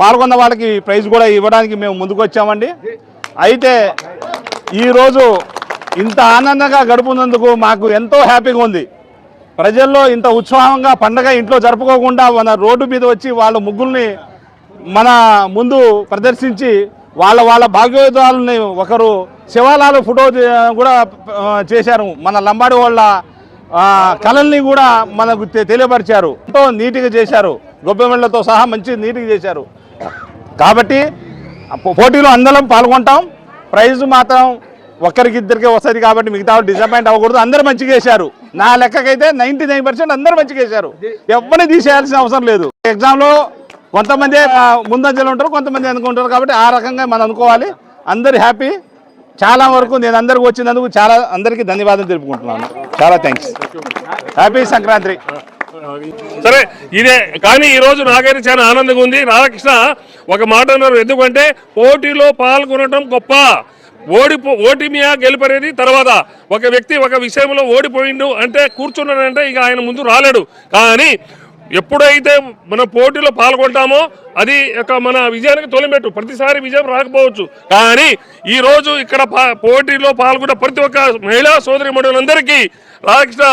పాల్గొన్న వాళ్ళకి ప్రైజ్ కూడా ఇవ్వడానికి మేము ముందుకు వచ్చామండి. అయితే ఈరోజు ఇంత ఆనందంగా గడుపునందుకు మాకు ఎంతో హ్యాపీగా ఉంది. ప్రజల్లో ఇంత ఉత్సాహంగా పండగ ఇంట్లో జరుపుకోకుండా మన రోడ్డు మీద వచ్చి వాళ్ళ ముగ్గుల్ని మన ముందు ప్రదర్శించి వాళ్ళ భాగ్యోద్వాలని ఒకరు శివాలయాలు ఫోటో కూడా చేశారు. మన లంబాడి వాళ్ళ కళల్ని కూడా మనకు తెలియపరిచారు. ఎంతో నీట్గా చేశారు, గొబ్బెమ్మలతో సహా మంచి నీట్గా చేశారు. కాబట్టి పోటీలో అందరం పాల్గొంటాం. ప్రైజ్ మాత్రం ఒక్కరికిద్దరికే వస్తుంది కాబట్టి మిగతా డిసప్పాయింట్ అవ్వకూడదు. అందరూ మంచిగా చేశారు. నా లెక్కకైతే 99% అందరూ మంచిగా చేశారు. ఎవరిని తీసేయాల్సిన అవసరం లేదు. ఎగ్జామ్లో కొంతమంది ముందంజలు ఉంటారు, కొంతమంది అనుకుంటారు. కాబట్టి ఆ రకంగా మనం అనుకోవాలి. అందరు హ్యాపీ. చాలా వరకు నేను అందరికి వచ్చినందుకు చాలా అందరికీ ధన్యవాదాలు తెలుపుకుంటున్నాను. చాలా థ్యాంక్స్. హ్యాపీ సంక్రాంతి. సరే, ఇదే కానీ ఈరోజు నాకైతే చాలా ఆనందంగా ఉంది. రాధాకృష్ణ ఒక మాట అన్నారు, ఎందుకంటే పోటీలో పాల్గొనడం గొప్ప, ఓటమియా గెలుపనేది తర్వాత. ఒక వ్యక్తి ఒక విషయంలో ఓడిపోయిండు అంటే కూర్చున్నాడంటే ఇక ఆయన ముందు రాలేడు. కానీ ఎప్పుడైతే మన పోటీలో పాల్గొంటామో అది మన విజయానికి తొలిమెట్టు. ప్రతిసారి విజయం రాకపోవచ్చు, కానీ ఈరోజు ఇక్కడ పోటీలో పాల్గొన్న ప్రతి ఒక్క మహిళా సోదరీమణులందరికీ రాధాకృష్ణ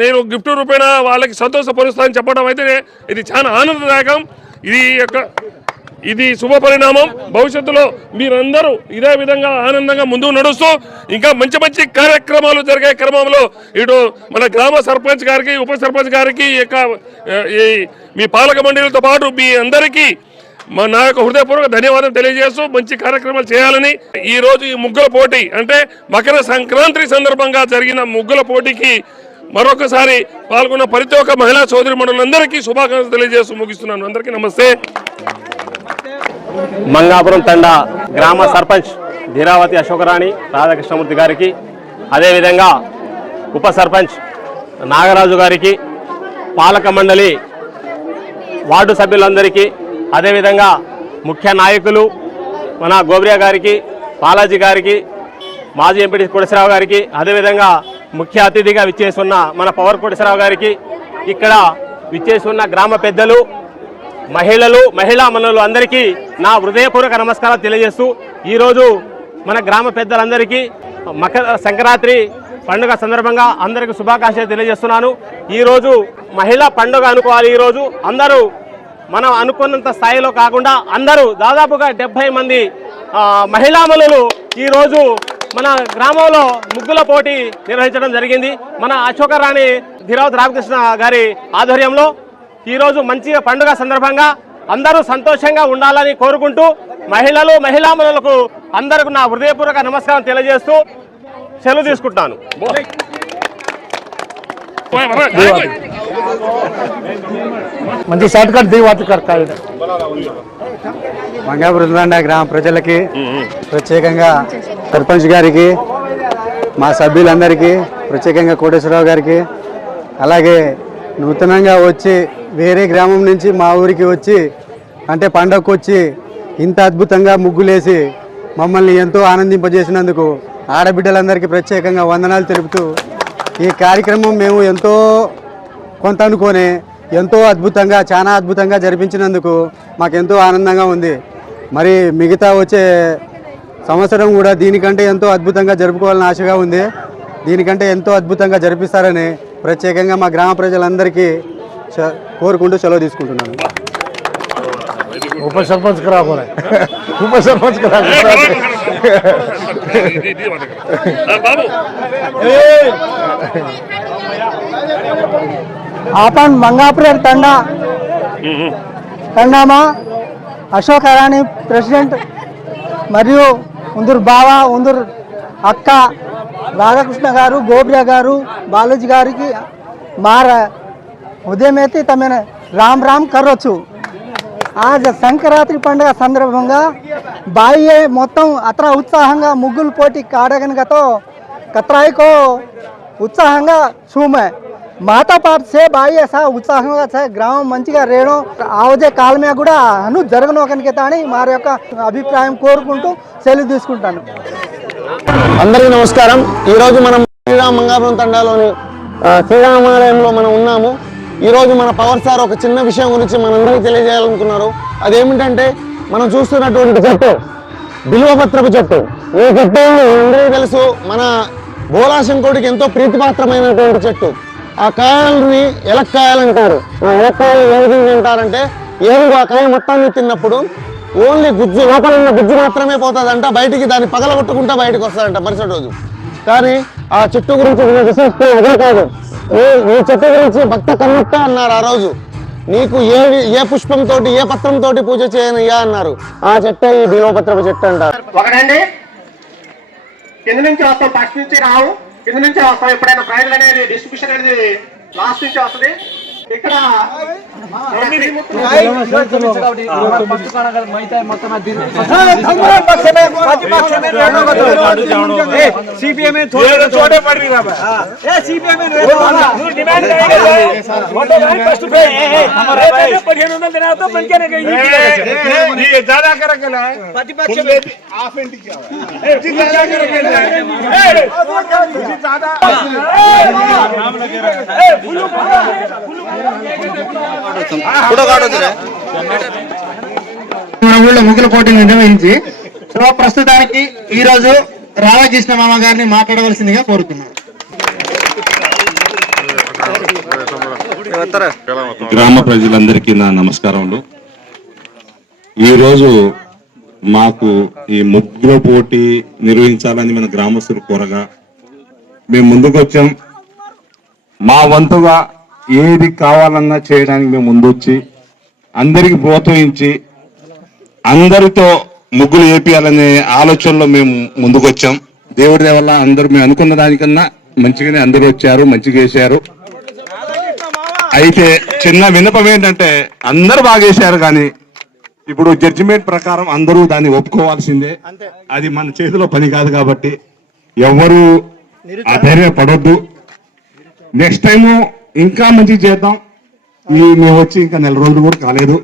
నేను గిఫ్ట్ రూపేణ వాళ్ళకి సంతోషపరుస్తానని చెప్పడం అయితే ఇది చాలా ఆనందదాయకం. ఇది శుభ పరిణామం. భవిష్యత్తులో మీరందరూ ఇదే విధంగా ఆనందంగా ముందుకు నడుస్తూ ఇంకా మంచి మంచి కార్యక్రమాలు జరిగే క్రమంలో ఇటు మన గ్రామ సర్పంచ్ గారికి, ఉప సర్పంచ్ గారికి, మీ పాలక మండలితో పాటు మీ అందరికీ నా యొక్క హృదయపూర్వక ధన్యవాదాలు తెలియజేస్తూ మంచి కార్యక్రమాలు చేయాలని ఈ రోజు ఈ ముగ్గుల పోటీ అంటే మకర సంక్రాంతి సందర్భంగా జరిగిన ముగ్గుల పోటీకి మరొకసారి పాల్గొన్న ప్రతి ఒక్క మహిళా సోదరీమణులందరికీ శుభాకాంక్షలు తెలియజేస్తూ ముగిస్తున్నాను. అందరికీ నమస్తే. మంగాపురం తండా గ్రామ సర్పంచ్ ధీరావతి అశోకరాణి రాధాకృష్ణమూర్తి గారికి, అదేవిధంగా ఉప సర్పంచ్ నాగరాజు గారికి, పాలక మండలి వార్డు సభ్యులందరికీ, అదేవిధంగా ముఖ్య నాయకులు మన గోబ్రియా గారికి, బాలాజీ గారికి, మాజీ ఎంపీ కోటేశ్వరరావు గారికి, అదేవిధంగా ముఖ్య అతిథిగా విచ్చేస్తున్న మన పవర్ కోటేశ్వరరావు గారికి, ఇక్కడ విచ్చేస్తున్న గ్రామ పెద్దలు, మహిళా మనులు అందరికీ నా హృదయపూర్వక నమస్కారాలు తెలియజేస్తూ ఈరోజు మన గ్రామ పెద్దలందరికీ మకర సంక్రాంతి పండుగ సందర్భంగా అందరికీ శుభాకాంక్షలు తెలియజేస్తున్నాను. ఈరోజు మహిళా పండుగ అనుకోవాలి. ఈరోజు అందరూ మనం అనుకున్నంత స్థాయిలో కాకుండా అందరూ దాదాపుగా 70 మంది మహిళా మనులు ఈరోజు మన గ్రామంలో ముగ్గుల పోటీ నిర్వహించడం జరిగింది. మన అశోకరాణి ధీరావతి రామకృష్ణ గారి ఆధ్వర్యంలో ఈరోజు మంచిగా పండుగ సందర్భంగా అందరూ సంతోషంగా ఉండాలని కోరుకుంటూ మహిళామణులకు అందరికీ నా హృదయపూర్వక నమస్కారం తెలియజేస్తూ సెలవు తీసుకుంటాను. మంచి షార్ట్ కట్ దివాతి మంగాపురం గ్రామ ప్రజలకి ప్రత్యేకంగా సర్పంచ్ గారికి, మా సభ్యులందరికీ, ప్రత్యేకంగా కోటేశ్వరరావు గారికి, అలాగే నూతనంగా వచ్చి వేరే గ్రామం నుంచి మా ఊరికి వచ్చి అంటే పండగకు వచ్చి ఇంత అద్భుతంగా ముగ్గులేసి మమ్మల్ని ఎంతో ఆనందింపజేసినందుకు ఆడబిడ్డలందరికీ ప్రత్యేకంగా వందనాలు తెలుపుతూ ఈ కార్యక్రమం మేము ఎంతో కొంత అనుకోని ఎంతో అద్భుతంగా, చాలా అద్భుతంగా జరిపించినందుకు మాకెంతో ఆనందంగా ఉంది. మరి మిగతా వచ్చే సంవత్సరం కూడా దీనికంటే ఎంతో అద్భుతంగా జరుపుకోవాలని ఆశగా ఉంది. దీనికంటే ఎంతో అద్భుతంగా జరిపిస్తారని ప్రత్యేకంగా మా గ్రామ ప్రజలందరికీ కోరుకుంటూ సెలవు తీసుకుంటున్నాను. ఉప సర్పంచ్ ఉప సర్పంచ్ आपण मंगापुर తండామా అశోక్ అరాణి ప్రెసిడెంట్ మరియు ఉందూరు బావ, ఉందూరు అక్క రాధాకృష్ణ గారు, గోబ్రియా గారు, బాలాజీ గారికి మార ఉదయమైతే తమ రామ్ రామ్ కర్రొచ్చు. आज సంక్రాంతి పండుగ సందర్భంగా బాయి మొత్తం అత్ర ఉత్సాహంగా ముగ్గులు పోటీ కాడగనగతో कतराई उत्साह छूमे माता पाप से बाई ऐसा उत्साह ग्राम मंचिगा रेणो आवजे काल में కూడా అను జరగను కనికేతాని మారి యొక్క అభిప్రాయం కోరుకుంటూ సెలవు తీసుకుంటాను. అందరికీ నమస్కారం. ఈ రోజు మనం శ్రీరామ మంగాపురం తండాలోని శ్రీరామాలయంలో మనం ఉన్నాము. ఈ రోజు మన పవర్ సార్ ఒక చిన్న విషయం గురించి మనందరికీ తెలియజేయాలనుకున్నారు. అదేమిటంటే మనం చూస్తున్నటువంటి చెట్టు బిల్వపత్రపు చెట్టు. ఈ చెట్టు అందరికీ తెలుసు, మన భోలాశంకరుడికి ఎంతో ప్రీతిపాత్రమైనటువంటి చెట్టు. ఆ కాయల్ని ఎలక్కాయలు అంటారు. ఆ ఎలక్కాయలు ఏ విధంగా అంటారంటే ఏనుగు ఆ కాయ మొత్తాన్ని తిన్నప్పుడు ఓన్లీ గుజ్జు, లోపల ఉన్న గుజ్జు మాత్రమే పోతుందంట, బయటికి దాన్ని పగలగొట్టుకుంటా బయటకు వస్తుందంట మరుసటి రోజు. కానీ ఆ చెట్టు గురించి విశిష్టం అదే కాదు, ఈ చెట్టు గురించి భక్త కన్నట్ట అన్నారు. ఆ రోజు నీకు ఏ పుష్పంతో ఏ పత్రంతో పూజ చేయనయ్యా అన్నారు. ఆ చెట్టే ఈ బిల్వపత్రపు చెట్టు అంటారు. ఒకటండి, కింద నుంచి వస్తాం, ఫస్ట్ నుంచి రావు, కింద నుంచి వస్తాం. ఎప్పుడైనా ప్రైజ్లు అనేది డిస్ట్రిబ్యూషన్ అనేది లాస్ట్ నుంచి వస్తుంది. ఇక్కడ మన ఊళ్ళో ముగ్గుల పోటీలు నిర్వహించి ప్రస్తుతానికి ఈ రోజు రాధాకృష్ణ మామ గారిని మాట్లాడవలసిందిగా కోరుతున్నాను. గ్రామ ప్రజలందరికీ నా నమస్కారములు. ఈరోజు మాకు ఈ ముగ్గుల పోటీ నిర్వహించాలని మన గ్రామస్తులు కోరగా మేము ముందుకు వచ్చాం. మా వంతుగా ఏది కావాలన్నా చేయడానికి మేము ముందొచ్చి అందరికి ప్రోత్సహించి అందరితో ముగ్గులు వేపియాలనే ఆలోచనలో మేము ముందుకు వచ్చాం. దేవుడి వల్ల అందరూ మేము అనుకున్న దానికన్నా మంచిగానే అందరూ వచ్చారు, మంచిగా వేశారు. అయితే చిన్న విన్నపం ఏంటంటే అందరూ బాగా వేశారు, కానీ ఇప్పుడు జడ్జిమెంట్ ప్రకారం అందరూ దాన్ని ఒప్పుకోవాల్సిందే. అది మన చేతిలో పని కాదు కాబట్టి ఎవరు అధైర్యపడొద్దు. నెక్స్ట్ టైము ఇంకా మంచిగా చేద్దాం. మేము వచ్చి ఇంకా 4 రోజులు కూడా కాలేదు.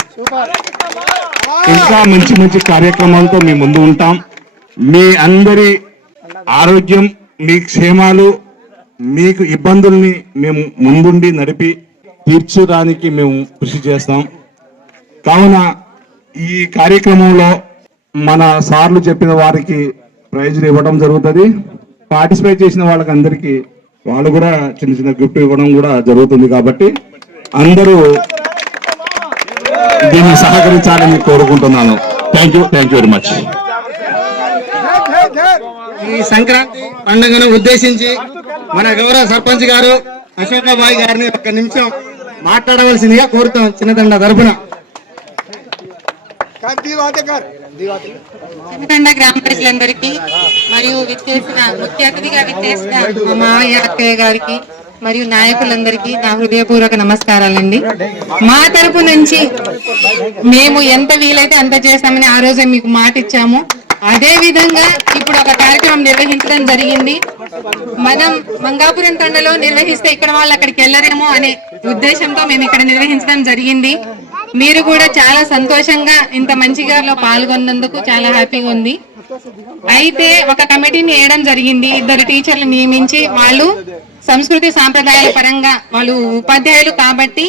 ఇంకా మంచి మంచి కార్యక్రమాలతో మేము ముందు ఉంటాం. మీ అందరి ఆరోగ్యం, మీ క్షేమాలు, మీకు ఇబ్బందుల్ని మేము ముందుండి నడిపి తీర్చడానికి మేము కృషి చేస్తాం. కావున ఈ కార్యక్రమంలో మన సార్లు చెప్పిన వారికి ప్రైజులు ఇవ్వడం జరుగుతుంది. పార్టిసిపేట్ చేసిన వాళ్ళకి అందరికీ వాళ్ళు కూడా చిన్న చిన్న గిఫ్ట్ ఇవ్వడం కూడా జరుగుతుంది. కాబట్టి అందరూ దీన్ని సహకరించాలని కోరుకుంటున్నాను. Thank you very much. ఈ సంక్రాంతి పండుగను ఉద్దేశించి మన గౌరవ సర్పంచ్ గారు అశోకాబాయి గారిని 1 నిమిషం మాట్లాడవలసిందిగా కోరుతాం చిన్నదండ తరపున. చంద్రకొండ గ్రామ ప్రజలందరికీ మరియు ముఖ్య అతిథిగా విచ్చేసిన మా మావయ్య అక్కయ్య గారికి మరియు నాయకులందరికీ నా హృదయపూర్వక నమస్కారాలండి. మా తరపు నుంచి మేము ఎంత వీలైతే అంత చేస్తామని ఆ రోజే మీకు మాట ఇచ్చాము. అదే విధంగా ఇప్పుడు ఒక కార్యక్రమం నిర్వహించడం జరిగింది. మనం మంగాపురం తండలో నిర్వహిస్తే ఇక్కడ వాళ్ళు అక్కడికి వెళ్ళరేమో అనే ఉద్దేశంతో మేము ఇక్కడ నిర్వహించడం జరిగింది. మీరు కూడా చాలా సంతోషంగా ఇంత మంచిగా పాల్గొన్నందుకు చాలా హ్యాపీగా ఉంది. అయితే ఒక కమిటీని వేయడం జరిగింది. 2 టీచర్లు నియమించి వాళ్ళు సంస్కృతి సాంప్రదాయాల పరంగా వాళ్ళు ఉపాధ్యాయులు కాబట్టి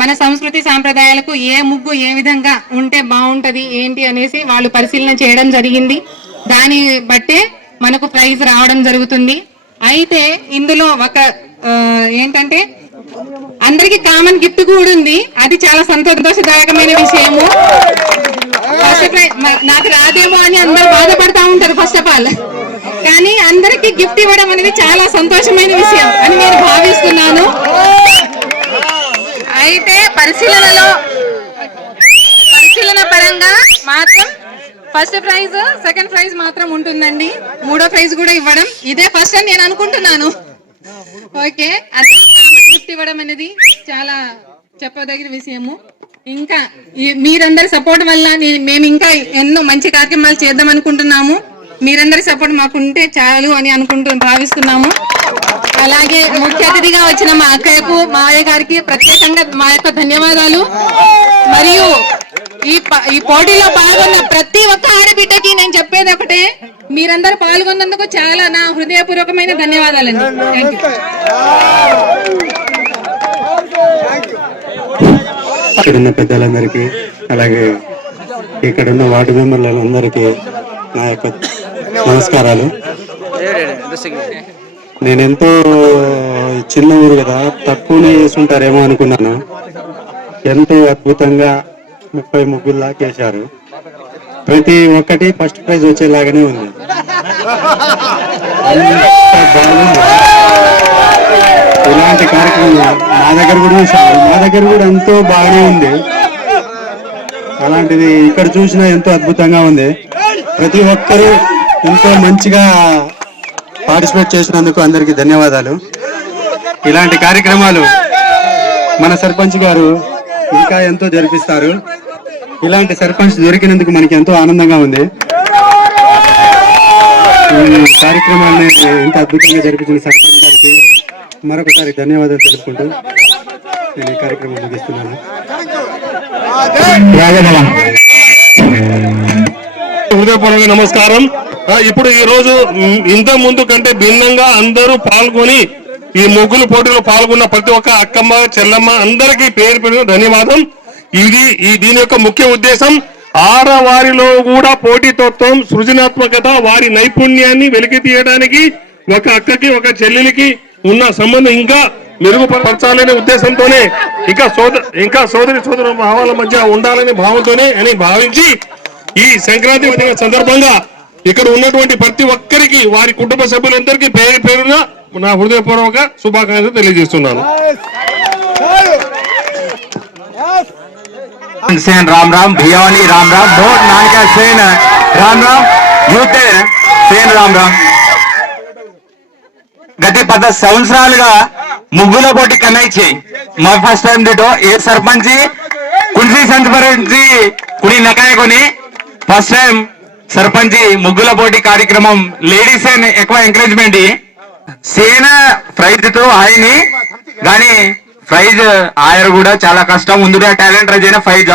మన సంస్కృతి సాంప్రదాయాలకు ఏ ముగ్గు ఏ విధంగా ఉంటే బాగుంటది ఏంటి అనేసి వాళ్ళు పరిశీలన చేయడం జరిగింది. దాన్ని బట్టే మనకు ప్రైజ్ రావడం జరుగుతుంది. అయితే ఇందులో ఒక ఏంటంటే అందరికి కామన్ గిఫ్ట్ కూడా ఉంది. అది చాలా సంతోషదాయకమైన విషయము. నాకు రాదేమో అని అందరు బాధపడతా ఉంటారు ఫస్ట్ ఆఫ్ ఆల్. కానీ అందరికి గిఫ్ట్ ఇవ్వడం అనేది చాలా సంతోషమైన విషయం అని నేను భావిస్తున్నాను. అయితే పరిశీలన పరంగా మాత్రం ఫస్ట్ ప్రైజ్ సెకండ్ ప్రైజ్ మాత్రం ఉంటుందండి. 3వ ప్రైజ్ కూడా ఇవ్వడం ఇదే ఫస్ట్ అని నేను అనుకుంటున్నాను. ఓకే, అది కామన్ గిఫ్ట్ ఇవ్వడం అనేది చాలా చెప్పదగిన విషయము. ఇంకా మీరందరి సపోర్ట్ వల్ల మేము ఇంకా ఎన్నో మంచి కార్యక్రమాలు చేద్దాం అనుకుంటున్నాము. మీరందరి సపోర్ట్ మాకుంటే చాలు అని భావిస్తున్నాము. అలాగే ముఖ్య అతిథిగా వచ్చిన మా అక్కయ్యకు మావయ్య గారికి ప్రత్యేకంగా మా యొక్క ధన్యవాదాలు. మరియు ఈ పోటీలో పాల్గొన్న ప్రతి ఒక్క ఆడబిడ్డకి నేను చెప్పేది ఒకటే, మీరందరూ పాల్గొన్నందుకు చాలా నా హృదయపూర్వకమైన ధన్యవాదాలండి. Thank you. ఇక్కడున్న పెద్దలందరికీ అలాగే ఇక్కడున్న వార్డు మెంబర్లందరికీ నా యొక్క నమస్కారాలు. నేనెంతో చిన్న ఊరు కదా, తక్కువనే చేసుంటారేమో అనుకున్నాను. ఎంతో అద్భుతంగా 30 ముగ్గులు లాకేశారు. ప్రతి ఒక్కటి ఫస్ట్ ప్రైజ్ వచ్చేలాగానే ఉంది. ఇలాంటి కార్యక్రమం మా దగ్గర కూడా ఎంతో బాగానే ఉంది. అలాంటిది ఇక్కడ చూసినా ఎంతో అద్భుతంగా ఉంది. ప్రతి ఒక్కరూ ఎంతో మంచిగా పార్టిసిపేట్ చేసినందుకు అందరికీ ధన్యవాదాలు. ఇలాంటి కార్యక్రమాలు మన సర్పంచ్ గారు ఇంకా ఎంతో జరిపిస్తారు. ఇలాంటి సర్పంచ్ దొరికినందుకు మనకి ఎంతో ఆనందంగా ఉంది. ఈ కార్యక్రమాన్ని ఇంత అద్భుతంగా జరిపించిన సర్పంచ్ గారికి మరొకసారి ధన్యవాదాలు తెలుపుకుంటూ నేను ఈ కార్యక్రమం ముగిస్తున్నాను. హృదయపూర్వక నమస్కారం. ఇప్పుడు ఈ రోజు ఇంత ముందు కంటే భిన్నంగా అందరూ పాల్గొని ఈ ముగ్గులు పోటీలో పాల్గొన్న ప్రతి ఒక్క అక్కమ్మ చెల్లమ్మ అందరికీ పేరు పేరు ధన్యవాదం. దీని యొక్క ముఖ్య ఉద్దేశం ఆడవారిలో కూడా పోటీతత్వం, సృజనాత్మకత, వారి నైపుణ్యాన్ని వెలికి తీయడానికి ఒక అక్కకి ఒక చెల్లెలికి ఉన్న సంబంధం ఇంకా మెరుగుపరచాలనే ఉద్దేశంతోనే ఇంకా సోదరి భావాల మధ్య ఉండాలనే భావంతోనే అని భావించి ఈ సంక్రాంతి పండుగ సందర్భంగా ఇక్కడ ఉన్నటువంటి ప్రతి ఒక్కరికి వారి కుటుంబ సభ్యులందరికీ పేరు పేరున నా హృదయపూర్వక శుభాకాంక్షలు తెలియజేస్తున్నాను. सेन राम राम भियावाली राम राम बहुत नानका सेन राम राम यूथ सेन राम राम गति 10 సంవత్సరాలుగా ముగ్గుల పోటీ కన్నాయి మా ఫస్ట్ టైం డిటో ఏ సర్పంచ్ కుడి సంతపరించి కుడి నకాయకొని ఫస్ట్ టైం సర్పంచ్ ముగ్గుల పోటీ కార్యక్రమం లేడీస్ ఎక్కువ ఎంకరేజ్మెంట్ సేన ప్రైజ్ తో ఆయన్ని కానీ ప్రైజ్ ఆయర్ కూడా చాలా కష్టం ముందుగా టాలెంట్ రజైనా ప్రైజ్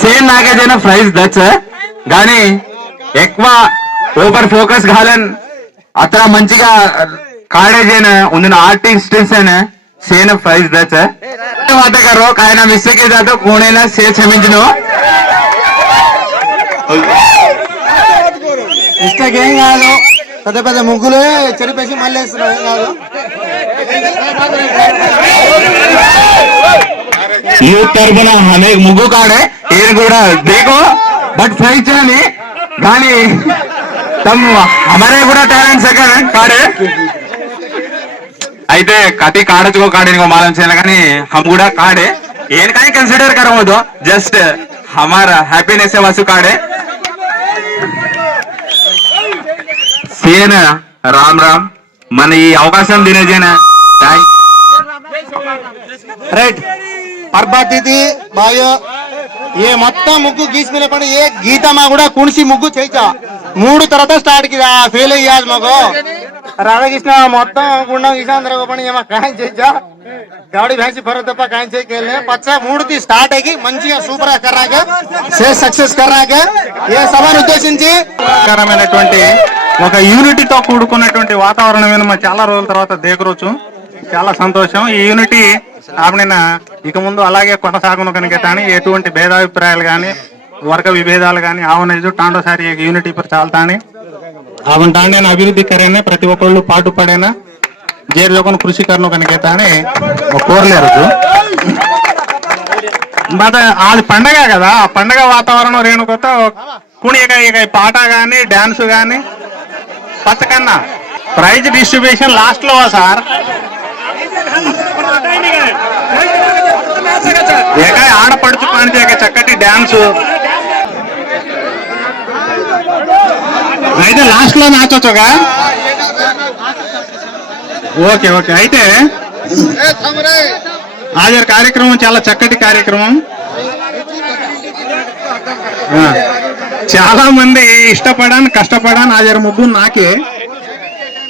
సేన్ నాకేదైనా ప్రైజ్ దచ్చ కానీ ఎక్కువ ఓవర్ ఫోకస్ घालन అത്ര మంచిగా కాడేజైన ఉందిన आर्टिस्ट सेन प्राइज द्यायचं वाटतं करो काय ना मिस्टेक जातो कोणीला से क्षमिंचनो మిస్టేక్ ఏం కాదు. పెద్ద పెద్ద ముగ్గులే చెరిపేసి మళ్ళీ వేస్తున్నాం. यूथ तरफुన हमें मुग्गु काड़े ये కూడా देखो बट प्राइज चली కానీ तम हमारे కూడా टैलेंट सेकंड काड़े అయితే कति काढ़ को काढ़े को मालूम चला కానీ हम కూడా काढ़े ఏం కానీ కన్సిడర్ కరవద్దు జస్ట్ हमारा हैप्पीनेस वासु काढ़े సేన రామ్ రామ్ మన ఈ అవకాశం దినేజేనా రైట్ పర్బాత్ దీది బాయో ఏ మొత్తం ముగ్గు గీసుకునే పని ఏ గీతమా కూడా కుణిసి ముగ్గు చేయించా 3 తర్వాత స్టార్ట్ కి ఫెయిల్ అయ్యాలి మగో राधाकृष्ण మొత్తం గుండం గీసాంద్ర పని ఏమో కాయం చేయించా गाड़ी भैंसी फरक दफा कायम से खेलने पच्चा मूड थी स्टार्ट है मंचिगा सूपर कर रहा है सक्सेस कर रहा है ये सवाल ఉద్దేశించి కరమైనటువంటి ఒక యూనిటీతో కూడుకున్నటువంటి వాతావరణం మనం చాలా రోజుల తర్వాత దేకరోచు చాలా సంతోషం ఈ యూనిటీ ఆపనిన ఇక ముందు అలాగే కొనసాగును కనుక తాని ఎటువంటి భేదాభిప్రాయాలు గాని వర్గ విభేదాలు గాని ఆవనేజు టాండో సారి एक यूनिटी पर चालतानी आवन टांडे अभिवृद्धि करेने प्रति ఒక్కళ్ళు పాటు పడేనా जे लोगों कृषि करने का कहताने కోరలేరు బాద అది పండగ కదా ఆ పండగ వాతావరణం రేణుకొత కుణిక పాట గాని డాన్స్ గాని పచ్చకన్నా ప్రైజ్ డిస్ట్రిబ్యూషన్ లాస్ట్ లో సార్ ఏకాయ ఆడపడుచు పాడితే చక్కటి డాన్స్ అయితే లాస్ట్ లో నాచొచ్చుగా ఓకే ఓకే అయితే आज కార్యక్రమం చాలా చక్కటి కార్యక్రమం చాలా మంది ఇష్టపడాను కష్టపడాను आज ముగ్గు నాకే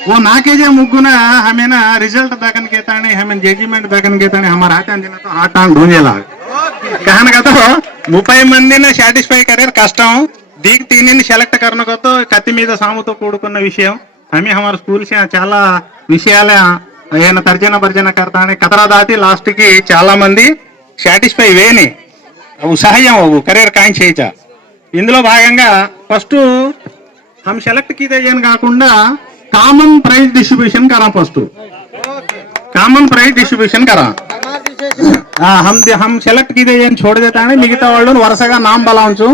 वो नाके जे मुग्गुना हमें ना रिजल्ट दखन के ताने हमें जजमेंट दखन के ताने हमारा हाथ अंदिना तो हाथ टांग ढूंढेला कहन का तो 30 మంది ने सैटिस्फाई करे कष्टం दीग 3 ని సెలెక్ట్ करने को तो కత్తి మీద సాముతో కూడుకున్న విషయం हमें हमारे स्कूल से చాలా విషయాలే ఆయన తర్జన భర్జన करताने కతరా దాటి లాస్ట్ కి చాలా మంది సాటిస్ఫై వేని ఉత్సాహం కెరీర్ కాయిన్ చేయచా ఇందులో భాగంగా ఫస్ట్ हम సెలెక్ట్ కిదే ఏం కాకుండా कॉमन प्राइज डिस्ट्रीब्यूशन करा फर्स्ट कॉमन प्राइज डिस्ट्रीब्यूशन करा हम सेलेक्ट कीदे छोड़ देता है मिगता वालों वरसगा नाम बलावंचु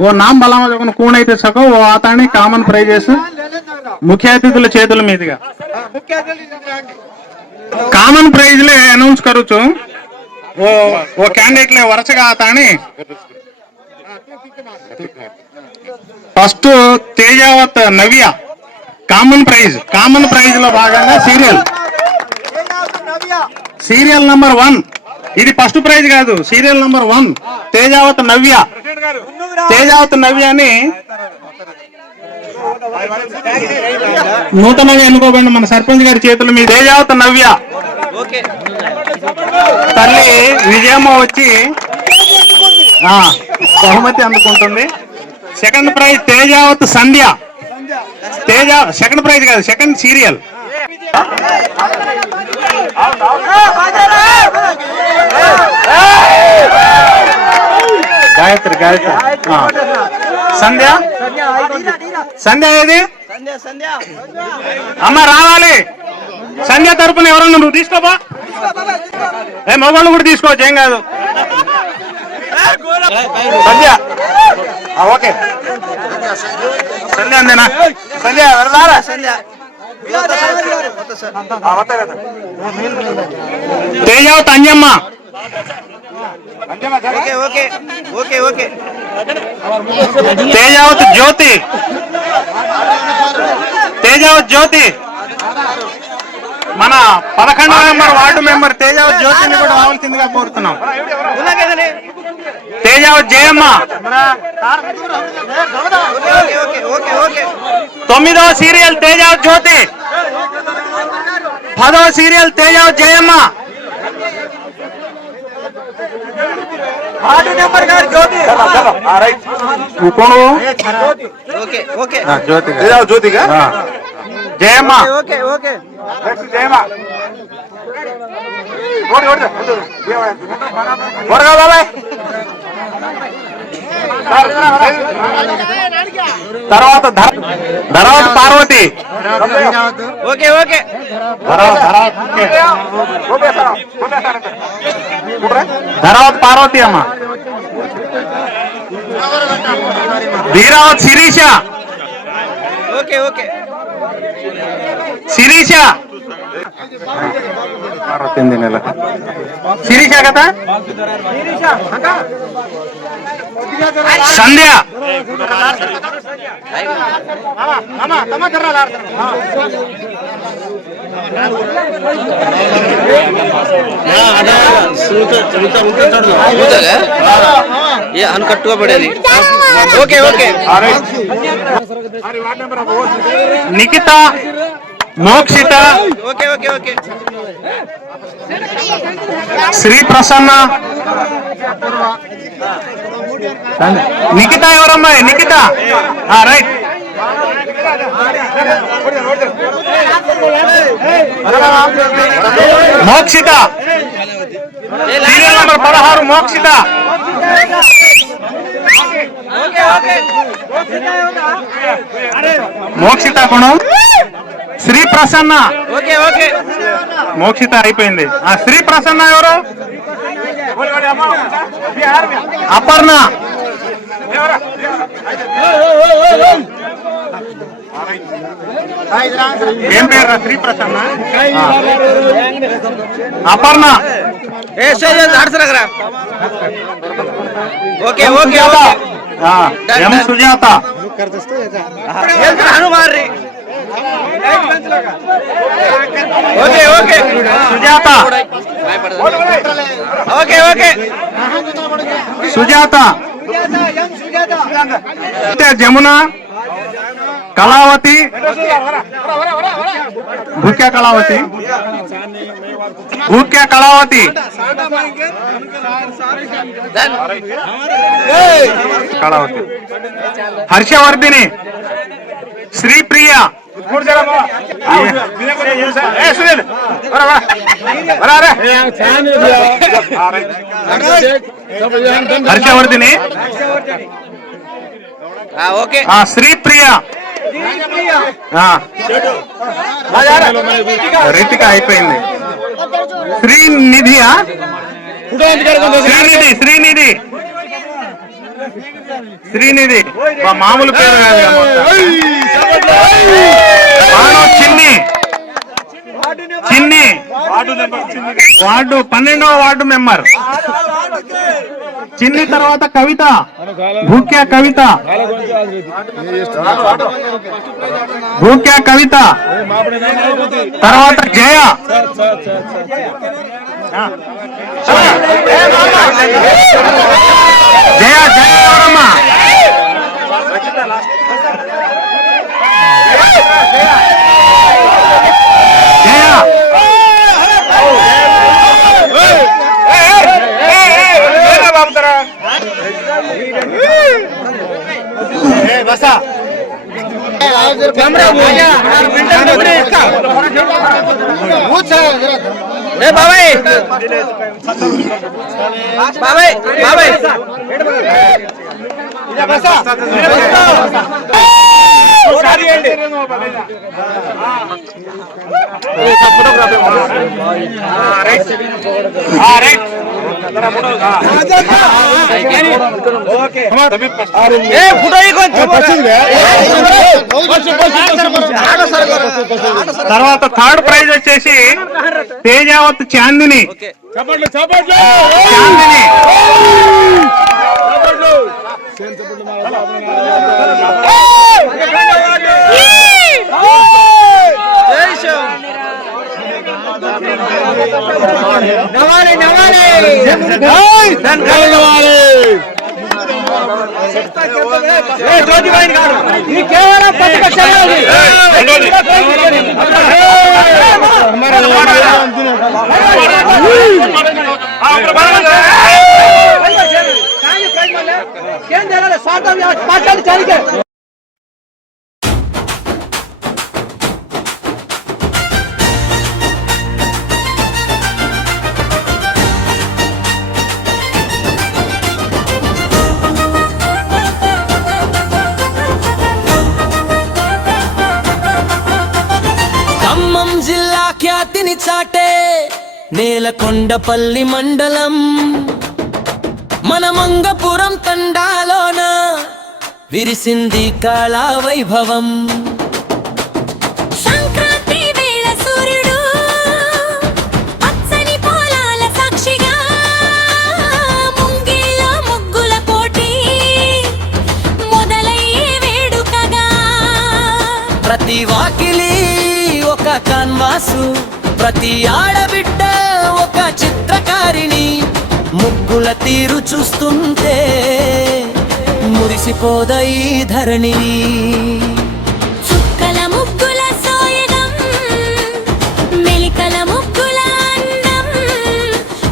वो नाम बलाव जो कौन అయితే సకో वो आता है कॉमन प्राइजेस मुख्य अतिथुల చేతుల మీదుగా कॉमन प्राइज ले अनाउंस करूचु वो कैंडिडेट ले वरसगा आता है फर्स्ट तेजावत नव्या कॉमन प्राइज लो भागंगा सीरियल नंबर 1 ఇది ఫస్ట్ ప్రైజ్ కాదు సీరియల్ నంబర్ 1 తేజావత్ నవ్యని నూతనంగా ఎన్నుకోబడిన మన సర్పంచ్ గారి చేతుల మీద తేజావత్ నవ్య తల్లి విజయమ్మ వచ్చి బహుమతి అందుకుంటుంది సెకండ్ ప్రైజ్ తేజావత్ సంధ్య तेजा सेकंड प्राइज का सेकंड सीरियल गायत्री संध्या संध्या अम्म रावाली संध्या तरपुन एवरన్నా నువ్వు తీసుకోబా మొగళ్ళు కూడా తీసుకోవచ్చు ఏం కాదు సంధ్య ఓకే संध्या अंदेना संध्या वरदारा Sandhya Tejavath Anjamma okay okay okay okay Tejavath Jyoti మన 11వ నంబర్ వార్డు మెంబర్ తేజావత్ జ్యోతిని కూడా రావాల్సిందిగా కోరుతున్నాం తేజావత్ జయమ్మ 9వ సీరియల్ తేజావత్ జ్యోతి 10వ serial Tejavath Jayamma ward number గారు జ్యోతి రైట్ కోను ఓకే ఓకే జ్యోతి తేజావత్ జ్యోతిగా Jayamma okay okay next Jayamma ఓడి ఓడి వరగా బాబాయ్ తర్వాత పార్వతి ఓకే ఓకే ధరావత్ పార్వతి అమ్మ ధీరావత్ శిరీష ఓకే ఓకే శిరీష 68 నెల. శిరీష కదా? సంధ్య. అన్కట్టుగా పడేది. Okay okay. Nikhitha, Mokshitha, okay okay okay. Sri Prasanna. Nikhitha ఎవరమ్మాయి? Nikhitha right. Mokshitha serial number 16 Mokshitha. Mokshitha కొను. శ్రీ ప్రసన్న. Okay okay. మోక్షిత అయిపోయింది. శ్రీ ప్రసన్న ఎవరు? అపర్ణ. ఏం పేరు? Sri Prasanna. Aparna. Okay okay. M Sujatha. Okay okay. Sujatha. Okay okay. Sujatha. Jamuna, Kalavathi, Bhukya Kalavathi, Bhukya Kalavathi, Kalavathi, Harshavardhini, Sripriya, Harshavardhini, okay. Sripriya, Ritika అయిపోయింది. శ్రీనిధియా? శ్రీనిధి. శ్రీనిధి. శ్రీనిధి మామూలు పేరు కాదు. చిన్ని. చిన్ని వార్డు 12వ వార్డు మెంబర్. చిన్ని తర్వాత కవిత, భూక్యా కవిత, భూక్యా కవిత తర్వాత జయ. జయ జయ ఎవరమ్మా? జయ. బాబాయ్ బాబాయ్ బాబాయ్ తర్వాత థర్డ్ ప్రైజ్ వచ్చేసి తేజావత్ చాందిని. చాందిని ఖమ్మం జిల్లా ఖ్యాతిని చాటే నేలకొండపల్లి మండలం మన మంగపురం తండాలోన విరిసింది కళా వైభవం. సంక్రాంతి వేళ సూర్యుడు ప్రతి వాకిలి ఒక కాన్వాసు, ప్రతి ఆడబిడ్డ ఒక చిత్రకారిణి. ముగ్గుల తీరు చూస్తుంటే మురిసిపోదై ధరణి. చుక్కల ముగ్గుల సోయగం, మెలికల ముగ్గుల అందం,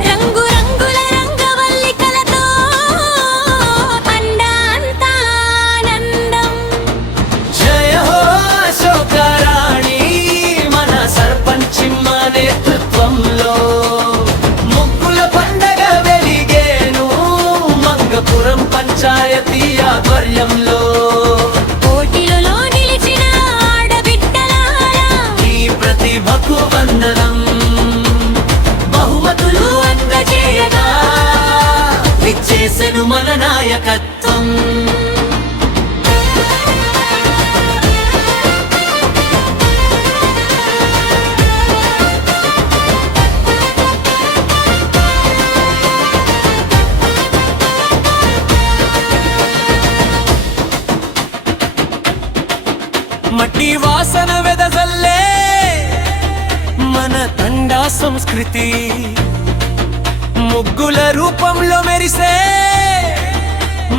రంగు రంగుల రంగవల్లికలతో అంతా ఆనందం. జయ హో అశోకరాణి మన సర్పంచిమ్మ నేతృత్వంలో. ముగ్గుల పండగ వెలిగేను మంగపురం పంచాయతీ ఆధ్వర్యంలో. పోటీలలో నిలిచిన ఆడబిడ్డలారా ఈ ప్రతిభకు వందనం. బహుమతులు అందజేయగా విచ్చేసెను మన నాయకత్వం. మట్టి వాసన వెదజల్లే మన తండా సంస్కృతి. ముగ్గుల రూపంలో మెరిసే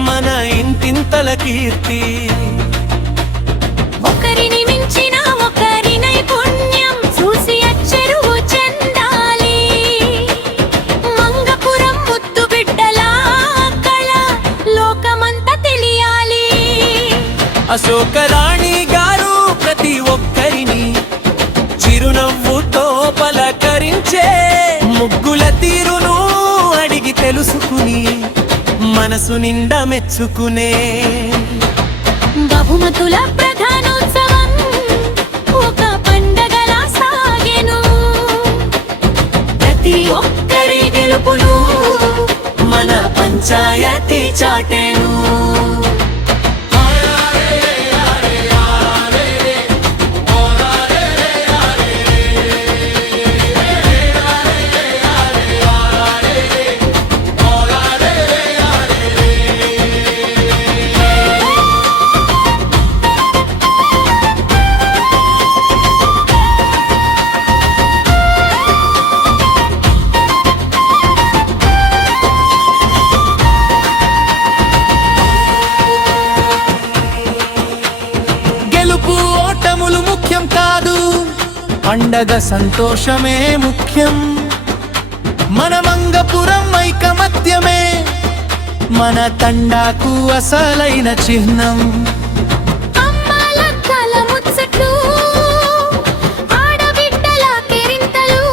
మన ఇంటింతల కీర్తి. ఒకరిని మించిన ఒకరి నైపుణ్యం చూసి అచ్చెరువు చెందాలి. మంగపురం ముద్దు బిడ్డల కళ లోకమంతా తెలియాలి. అశోకరాణి గారు ప్రతి ఒక్కరిని చిరునవ్వుతో పలకరించే. ముగ్గుల తీరును అడిగి తెలుసుకుని మనసు నిండా మెచ్చుకునే. బహుమతుల ప్రధానోత్సవం ఒక పండగలా సాగెను. ప్రతి ఒక్కరి గెలుపులు మన పంచాయతీ చాటేను. గెలుపు ఓటములు ముఖ్యం కాదు, పండగ సంతోషమే ముఖ్యం. మన మంగపురం ఐకమత్యమే మన తండాకు అసలైన చిహ్నం. అమ్మాల కల ముచ్చట్లు, ఆడబిడ్డల కెరింతలు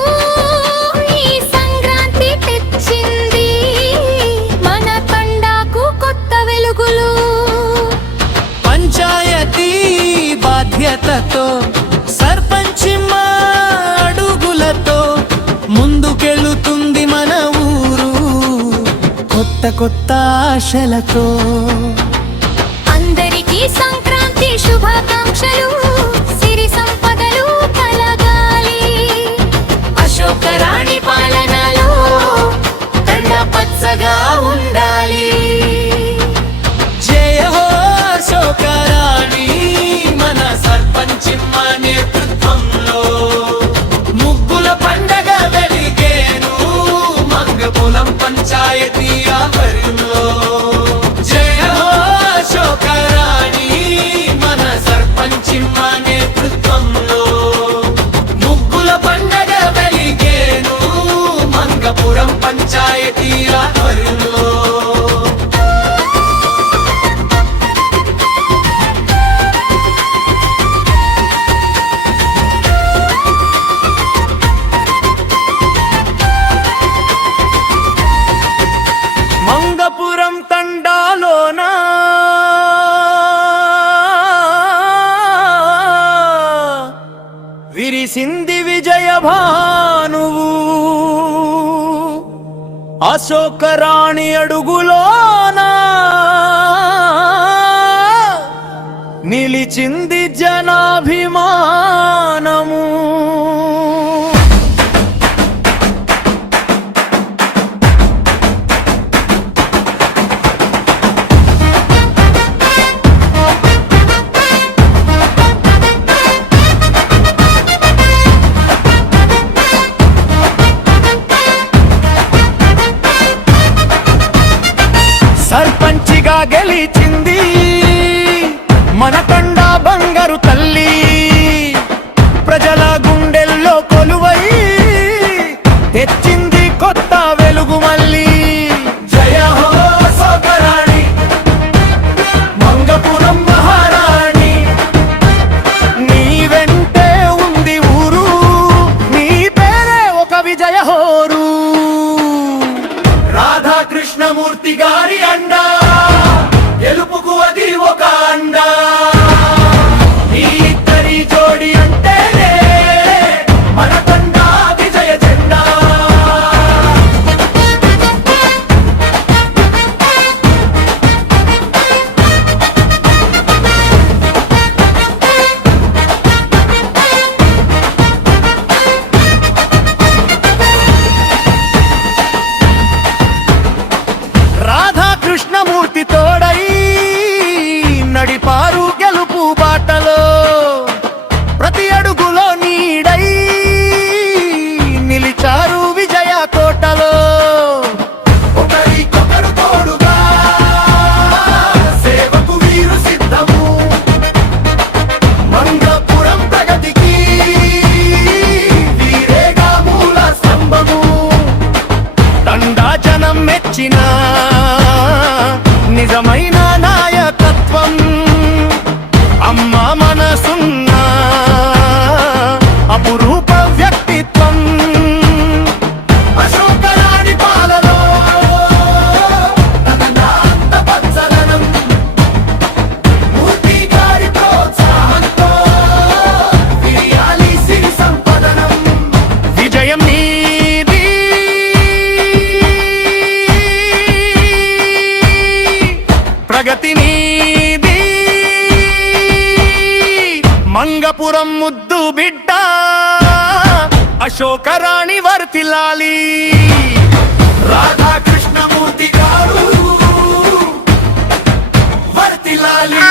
ఈ సంక్రాంతి తెచ్చింది మన తండాకు కొత్త వెలుగులు. పంచాయతీ బాధ్యతతో సర్పంచిమ్మ అడుగులతో ముందుకెళుతుంది మన ఊరు కొత్త కొత్త ఆశలతో. అందరికీ సంక్రాంతి శుభాకాంక్షలు, సిరి సంపదలు కలగాలి. అశోకరాణి పాలనలో తండా పచ్చగా ఉండాలి. జయ హో అశోకరాణి మన సర్పంచిమ్మ నేతృత్వంలో. ముగ్గుల పండగ వెలిగేను మంగపురం పంచాయతీ ఆధ్వర్యంలో. జయ హో అశోకరాణి మన సర్పంచిమ్మ నేతృత్వంలో. ముగ్గుల పండగ వెలిగేను మంగపురం పంచాయతీ ఆధ్వర్యంలో. మంగపురం తండాలోన విరిసింది విజయ భానువు. అశోకరాణి అడుగులోన నిలిచింది జనాభిమానము. బంగారు తల్లి ప్రజల గుండెల్లో కొలువై తెచ్చింది కొత్త వెలుగు మళ్ళీ. జయ హో అశోకరాణి మంగపురం మహారాణి, నీ వెంటే ఉంది ఊరు, నీ పేరే ఒక విజయ హోరు. రాధాకృష్ణమూర్తి గారి అండా గెలుపుకు అది ఒక అండా, ఈ ఇద్దరి జోడి అంటేనే మన తండా విజయ జెండా. రాధాకృష్ణమూర్తి తోడై నడిపారు గెలుపు బాటలో, ప్రతి అడుగులో నీడై నిలిచారు విజయ కోటలో. ఒకరికొకరు తోడుగా సేవకు వీరు సిద్ధము, మంగపురం ప్రగతికి వీరేగా మూల స్తంభము. తండా జనం మెచ్చిన నిజమైన నాయకత్వం, అమ్మ మనసున్న అపురూప వ్యక్తిత్వం. అశోకరాణి పాలలో తనంత పచ్చదనం, మూర్తి గారి ప్రోత్సాహంతో విరియాలి సిరి సంపదనం. విజయం నీది, ప్రగతి నీది, మంగపురం ముద్దు బిడ్డ అశోకరాణి వర్తిల్లాలి. రాధాకృష్ణమూర్తి గారు వర్తిల్లాలి.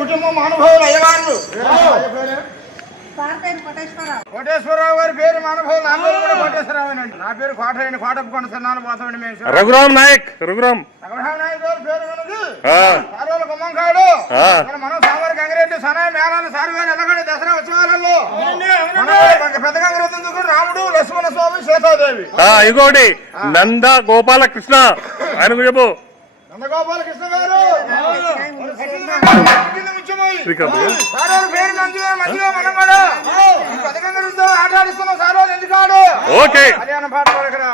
కుటుంబం అనుభవాలు అయ్యవాళ్ళు కోటేశ్వరరావు గారి పేరు అనుభవం నా పేరు కూడా కోటేశ్వరరావు అండి. నా పేరు కోటయ్య కోటపు కొనసన్నాను పోతామండి మేము. రఘురామ్ నాయక్ రఘురామ్ నాయక్ గారి పేరు ఉన్నది సారోలు గుమ్మంకాడు మనం సామర్ గంగిరెడ్డి సనాయ మేళాలు సారువేలు ఎల్లగడి దసరా ఉత్సవాలలో మన పెద్ద గంగరత్నం రాముడు లక్ష్మణ స్వామి సీతాదేవి. ఇంకోటి నంద గోపాల కృష్ణ ఆయనకు చెప్పు. నందగోపాల కృష్ణ గారు పేరు మంచిగా మనం కూడా పెద్ద గంగరతో ఆట ఆడిస్తున్నాం సార్. ఎందుకు ఆడు ఓకే హర్యానా పాట పాడకరా.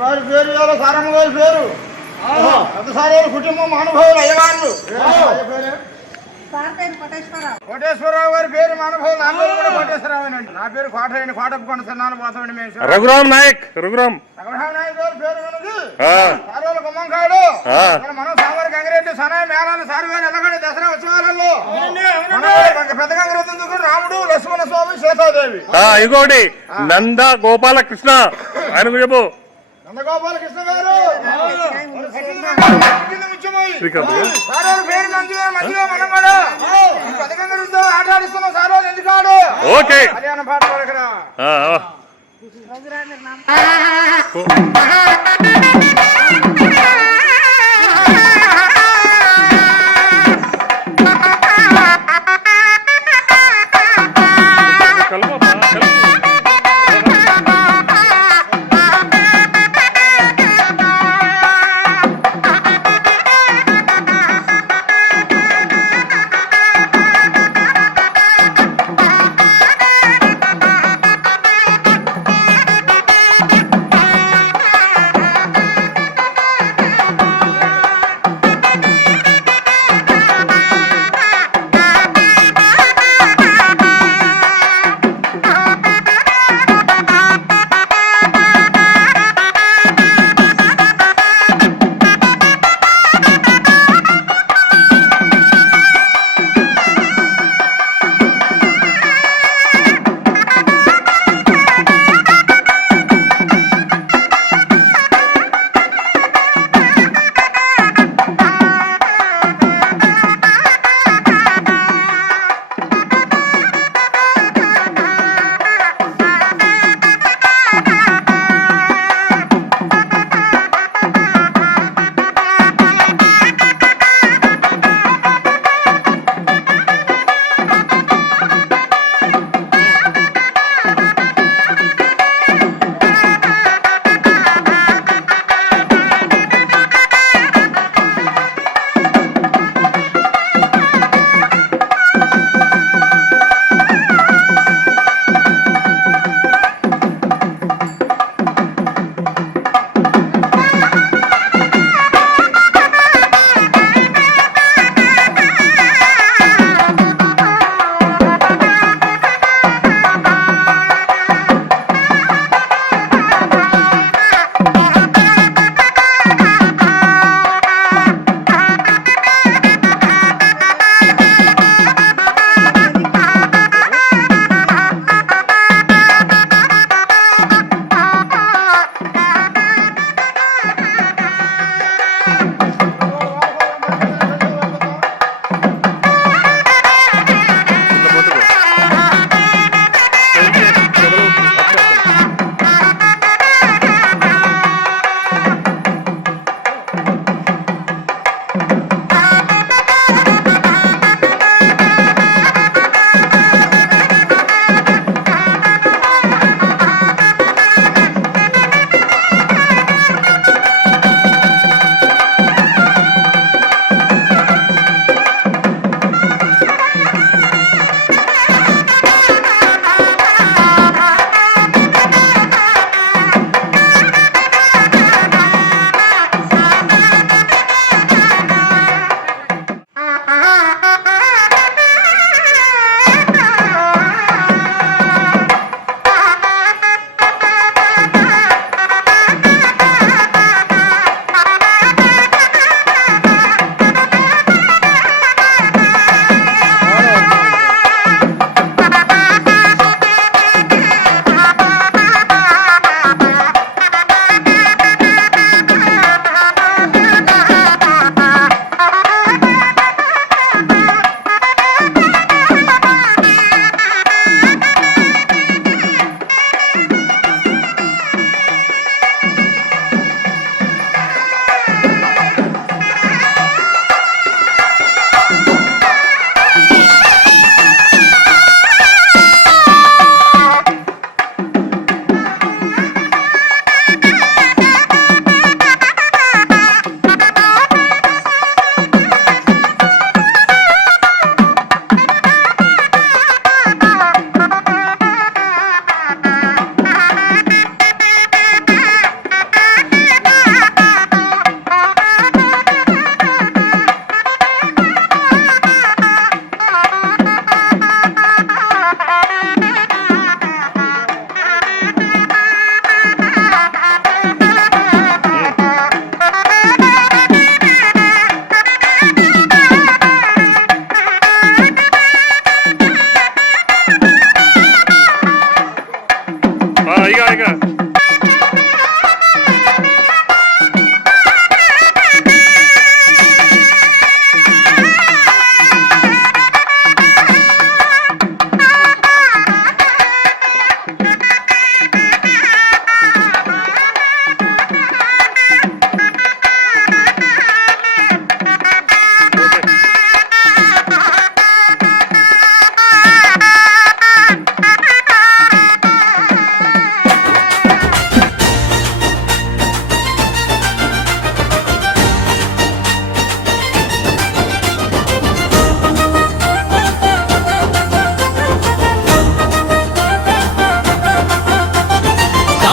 వారి పేరు ఇవాళ సారమ్మ గారి పేరు పెద్దసారి కుటుంబం అనుభవాలు అయ్యవాళ్ళు కోటేశ్వరరావు గారి పేరు అనుభవం నా పేరు కూడా కోటేశ్వరరావు నా పేరు కోటయ్య కోటప్పకొండ సన్నాను పోతామండి మేము రఘురామ్ నాయక్ రఘురామ్ నాయక్ గారి పేరు వినది సారోలు గుమ్మంకాడు మనం సామర్ గంగిరెడ్డి సనాయ మేళాలు సారువేలు ఎల్లగడి దసరా ఉత్సవాలలో పెద్ద గంగిరెద్దు రాముడు లక్ష్మణ స్వామి సీతాదేవి ఇంకోటి నంద గోపాల కృష్ణ ఆయనకు చెప్పు నందగోపాలకృష్ణ గారు పేరు మంచిగా మనం కూడా పథకంగా ఆట ఆడిస్తున్నాం సార్ ఎందుకాడు ఓకే హర్యానా పాట పడకరా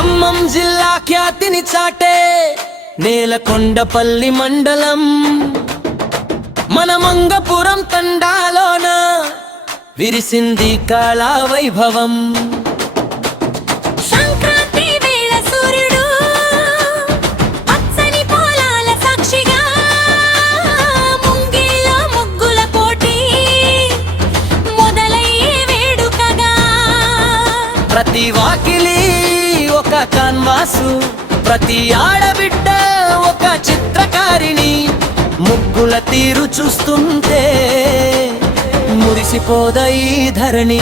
ఖమ్మం జిల్లా ఖ్యాతిని చాటే నేలకొండపల్లి మండలం మన మంగపురం తండాలోన విరిసింది కళా వైభవం. సంక్రాంతి వేళ సూర్యుడు పచ్చని పొలాల సాక్షిగా ముంగిల్లో ముగ్గుల పోటీ మొదలయ్యే వేడుకగా ప్రతి వాకిలి ఒక కాన్వాసు, ప్రతి ఆడబిడ్డ ఒక చిత్రకారిణి. ముగ్గుల తీరు చూస్తుంటే మురిసిపోదా ఈ ధరణి.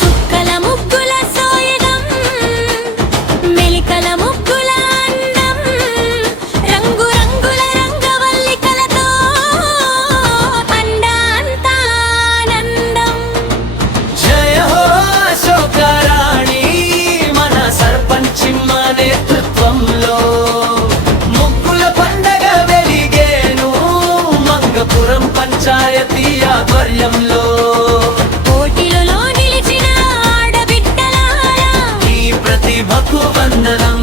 చుక్కల ముగ్గుల సోయగం మెలికల ముగ్గుల అందం రంగు రంగుల రంగవల్లికలతో తండా అంతా ఆనందం. జయ హో అశోకరాణి మన సర్పంచిమ్మ నేతృత్వంలో ముగ్గుల పండగ వెలిగేను మంగపురం పంచాయతీ ఆధ్వర్యంలో. పోటీలలో నిలిచిన ఆడబిడ్డలారా ఈ ప్రతిభకు వందనం,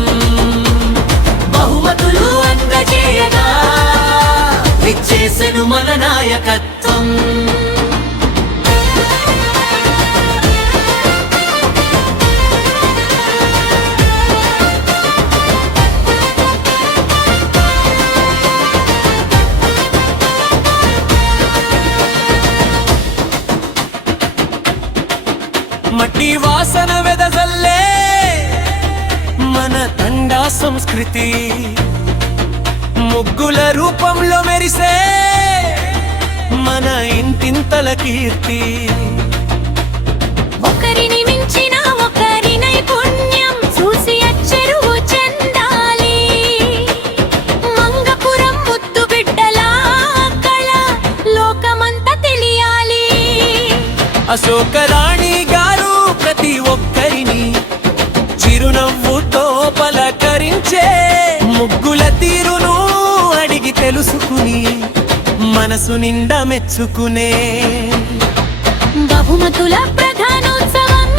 బహుమతులు అందజేయగా విచ్చేసెను మన నాయకత్వం. మట్టి వాసన వెదజల్లే మన తండా సంస్కృతి, ముగ్గుల రూపంలో మెరిసే మన ఇంటింతల కీర్తి. ఒకరిని మించిన ఒకరి నైపుణ్యం చూసి అచ్చెరువు చెందాలి. మంగపురం ముద్దు బిడ్డల కళ లోకమంతా తెలియాలి. అశోకరాణి గారు ప్రతి ఒక్కరిని చిరునవ్వుతో పలకరించే ముగ్గుల తీరును అడిగి తెలుసుకుని మనసు నిండా మెచ్చుకునే. బహుమతుల ప్రధానోత్సవం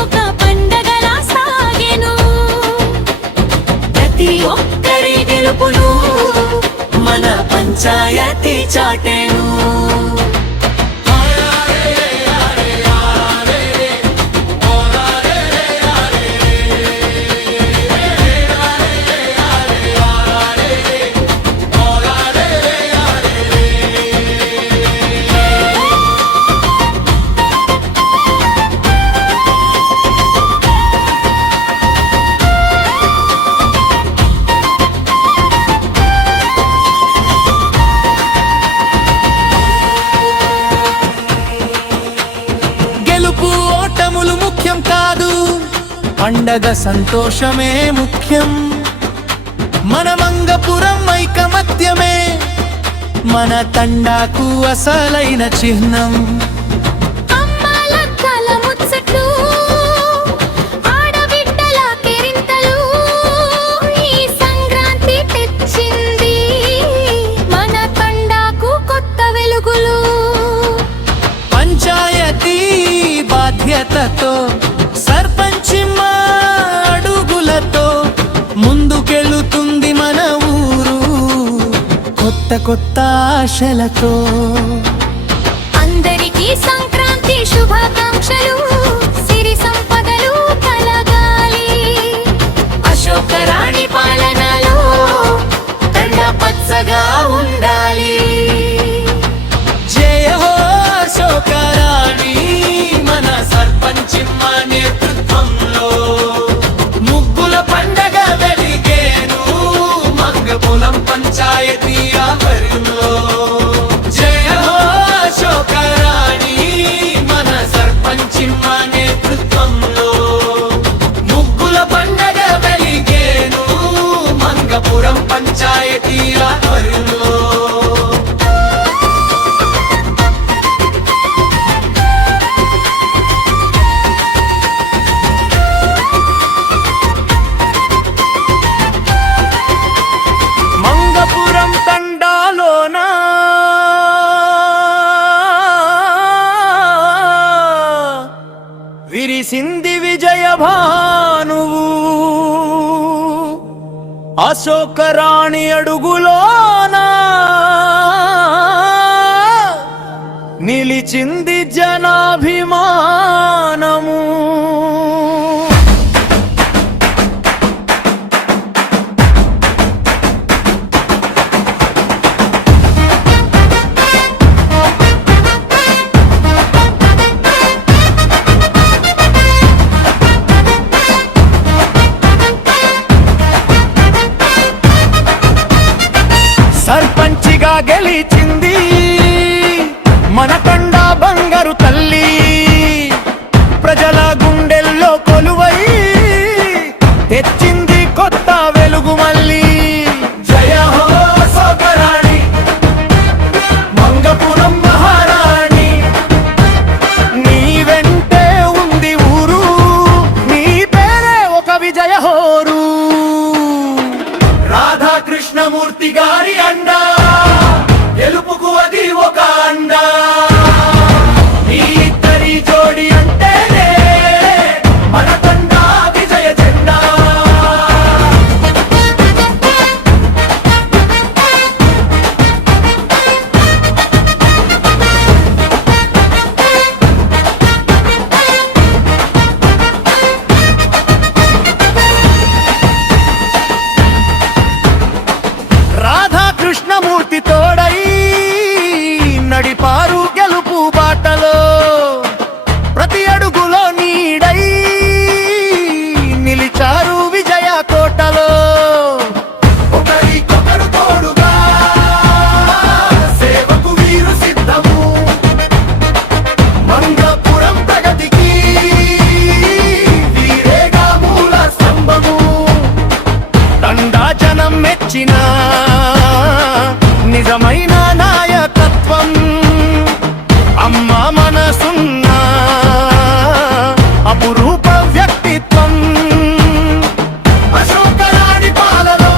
ఒక పండగలా సాగెను. ప్రతి ఒక్కరి గెలుపును మన పంచాయతీ చాటేను. ఓటములు ముఖ్యం కాదు, పండగ సంతోషమే ముఖ్యం. మన మంగపురం ఐకమత్యమే మన తండాకు అసలైన చిహ్నం. అమ్మాల కల ముచ్చట్లు ఆడబిడ్డల కేరింతలు ఈ సంక్రాంతి తెచ్చింది మన తండాకు కొత్త వెలుగులు. పంచాయతీ బాధ్యతతో సర్పంచిమ్మ అడుగులతో ముందుకెళ్తుంది మన ఊరు కొత్త కొత్త ఆశలతో. అందరికీ సంక్రాంతి శుభాకాంక్షలు, సిరి సంపదలు కలగాలి. అశోకరాణి పాలనలో తండా పచ్చగా ఉండాలి. జయ హో అశోకరాణి మన సర్పంచిమ్మ నేతృత్వంలో ముగ్గుల పండగ వెలిగేను మంగపురం పంచాయతీ ఆధ్వర్యంలో. జయ హో అశోకరాణి మన సర్పంచిమ్మ నేతృత్వంలో ముగ్గుల పండగ వెలిగేను మంగపురం పంచాయతీ ఆధ్వర్యంలో. మంగపురం తండాలోనా విరిసింది విజయ భారతి. అశోకరాణి అడుగులోనా నిలిచింది జనాభిమానము. సర్పంచిగా గెలిచింది మన తండా బంగారు తల్లి, ప్రజల గుండెల్లో కొలువై తెచ్చింది కొత్త వెలుగు మళ్ళీ. జయ హో అశోకరాణి మంగపురం మహారాణి, నీ వెంటే ఉంది ఊరు, నీ పేరే ఒక విజయ హోరు. రాధాకృష్ణమూర్తి గారి అండా గెలుపుకు అది ఒక అండా, ఈ ఇద్దరి జోడి అంటేనే మన తండా విజయ జెండా. రాధాకృష్ణమూర్తి తోడై నడిపారు గెలుపు బాటలో, ప్రతి అడుగులో నీడై నిలిచారు విజయ కోటలో. ఒకరికొకరు తోడుగా సేవకు వీరు సిద్ధము, మంగపురం ప్రగతికి వీరేగా మూల స్తంభము. తండా జనం మెచ్చిన నిజమైన నాయకత్వం, అమ్మ మనసున్న అపురూప వ్యక్తిత్వం. అశోకరాణి పాలలో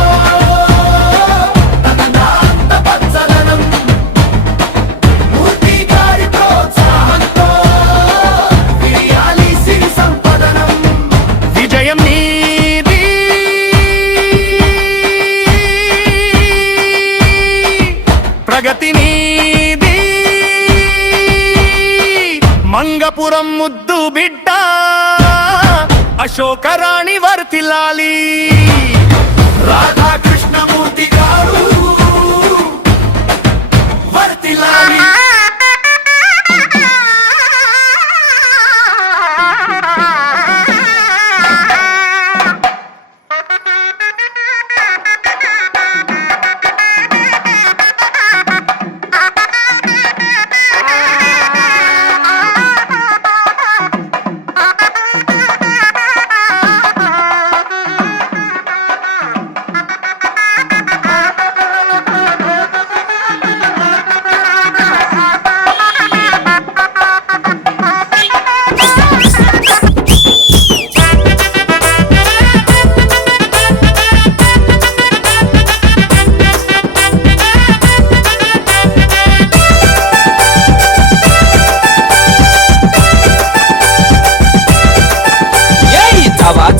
తనంత పచ్చదనం, మూర్తి గారి ప్రోత్సాహంతో విరియాలి సిరి సంపదనం. విజయం నీది ప్రగతి నీది, మంగపురం ముద్దు బిడ్డ అశోకరాణి వర్తిల్లాలి. రాధాకృష్ణమూర్తి గారు వర్తిల్లాలి.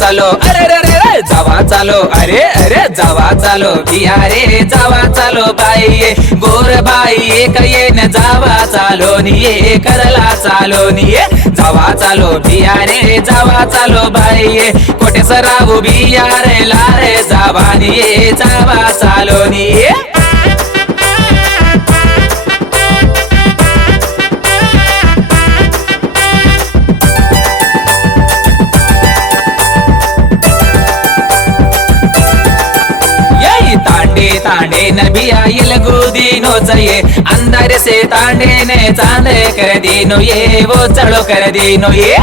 चालो अरे रे रे जावा चालो अरे अरे जावा चालो बिहारे जावा चालो बाई गोर बाई ये न जावा चालो निये करला चालो निये जावा चालो बिहारे जावा चालो बाई कोटेसराव बिहारे लारे जावा निये जावा चालो निये तांडे नबिया इलगू दीनो चाहिए अंदर से तांडे ने चांदे कर दीनो ये वो चलो कर दीनो ये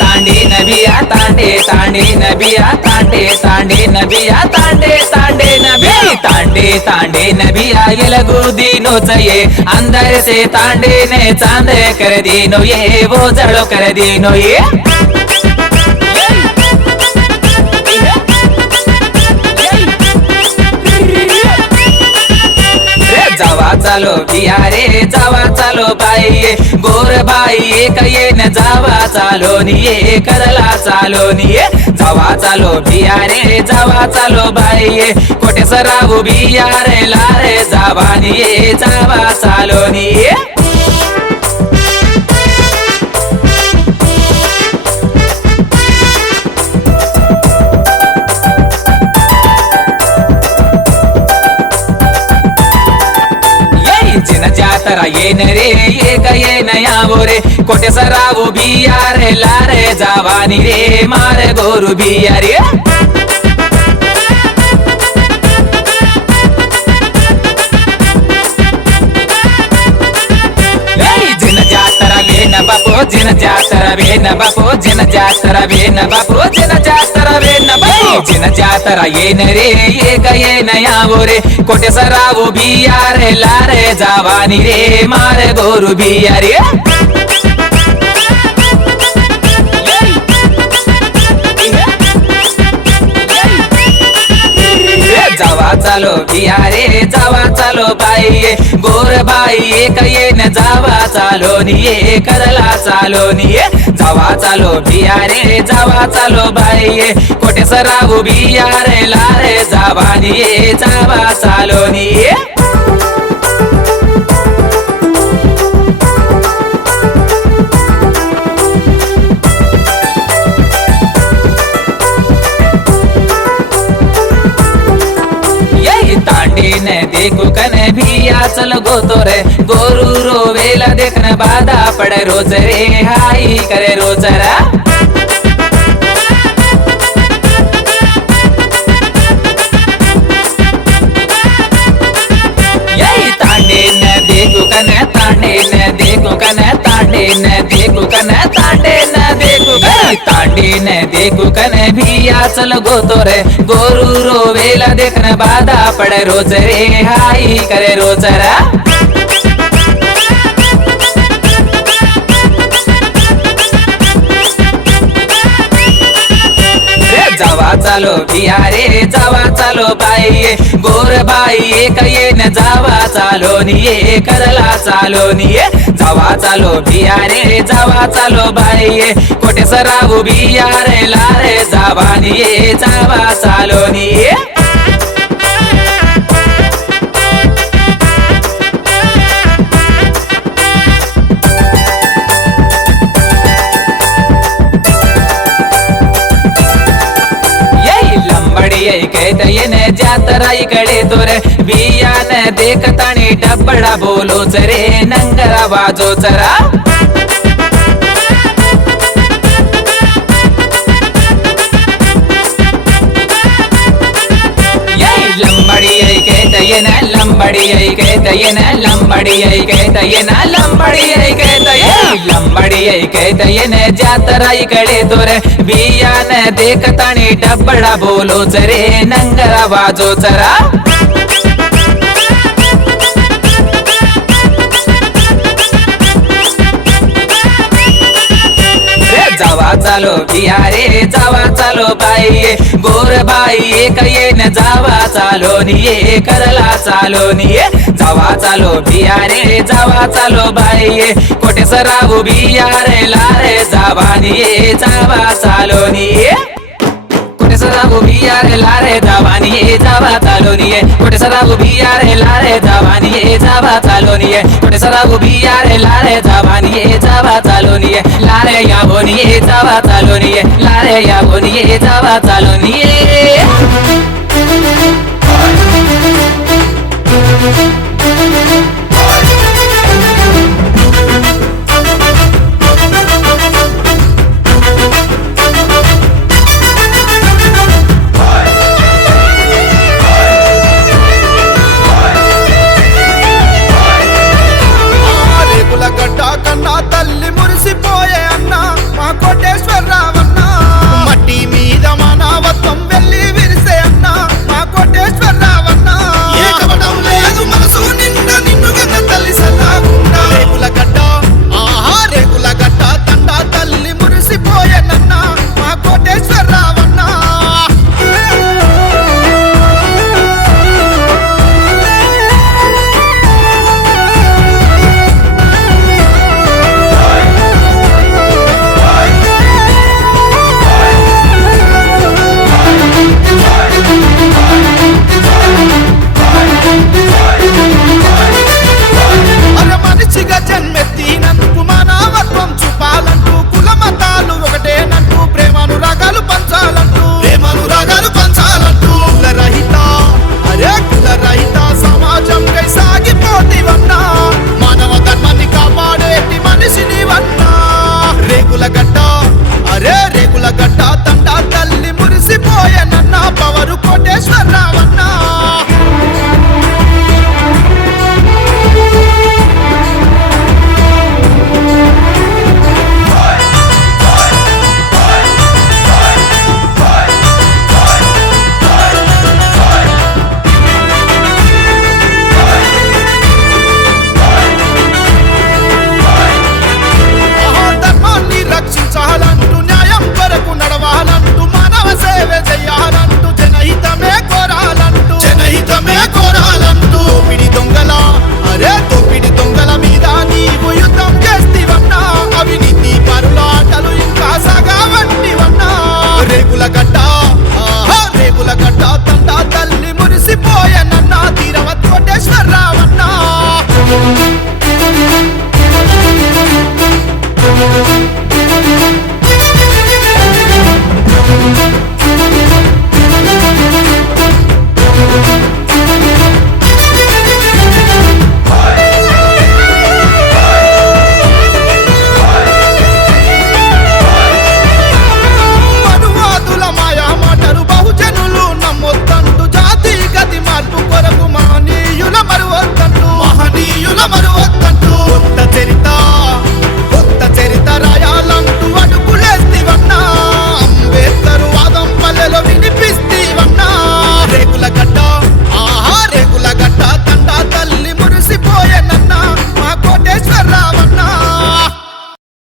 तांडे नबिया तांडे तांडे नबिया तांडे तांडे नबिया तांडे तांडे नबी तांडे तांडे नबिया इलगू दीनो चाहिए अंदर से तांडे ने चांदे कर दीनो ये वो जड़ो कर दीनो ये जावा चालो बिहारे जावा चालो बाई गोर बाई एक ये न जावा चालो निये करला चालो निये जावा चालो बिहारे जावा चालो बाई कोटेसराव बिहारे लारे जावा निये जावा चालो निये जातरा येन रे एक येन यावो रे कोटेसराव बिहारे लारे जावानी रे मारे गोरु बिहारी जिन जातरा बेन बापो जिन जातरा बेन बापो जिन जातरा बेन बापो जिन जातरा बेन बापो जिन जातरा येन रे एक येन यावो रे कोटेसराव बिहारे लारे जावानी रे मारे गोरु बिहारी जावा चालो बिहारे जावा चालो बाई गोर बाई एक ये न जावा चालो निये करला चालो निये जावा चालो बिहारे जावा चालो बाई कोटेसराव बिहारे लारे जावा निये जावा चालो निये तांडीने देखो कने भी आचल गोतो रे गोरू रोवेला देखने बाधा पड़े रोज रे हाई करे रोजरा यही तांडीने देखो कने तांडीने देखो कने तांडीने देखो कने तांडीने देखो कने तांडीने देखो कने भी आचल गोतो रे गोरू रोवेला देखने बाधा पड़े रोज रे हाई करे रोजरा जावा चालो बिहारे जावा चालो बाई गोर बाई एक ये न जावा चालो निये करला चालो निये जावा चालो बिहारे जावा चालो बाई कोटेसराव बिहारे लारे जावा निये जावा चालो निये कहते जातरा इकडे तोरे बियान देखतानी डब्बडा बोलोच रे नंगरा वाजोच रा लंबड़ी कहते लंबड़ी कहते लंबड़ी कहते लंबड़ी कहते लंबड़ी कहते जातरा इकडे तोरे बियान देखतानी डब्बडा बोलोच रे नंगरा वाजोच रा जावा चालो बिहारे जावा चालो बाई गोर बाई एक ये न जावा चालो निये करला चालो निये जावा चालो बिहारे जावा चालो बाई कोटेसराव बिहारे लारे जावा निये जावा चालो निये कोटेसराव बिहारे लारे जावा निये जावा चालो निये कोटेसराव बिहारे लारे जावा निये जावा चालो निये कोटेसराव बिहारे लारे जावा निये जावा चालो निये लारे यावो निये जावा चालो निये लारे यावो निये जावा चालो निये కోటేశ్వరరావన్న మట్టి మీద మానవత్వం వెళ్ళి విరిసే అన్నా శ్రీరామ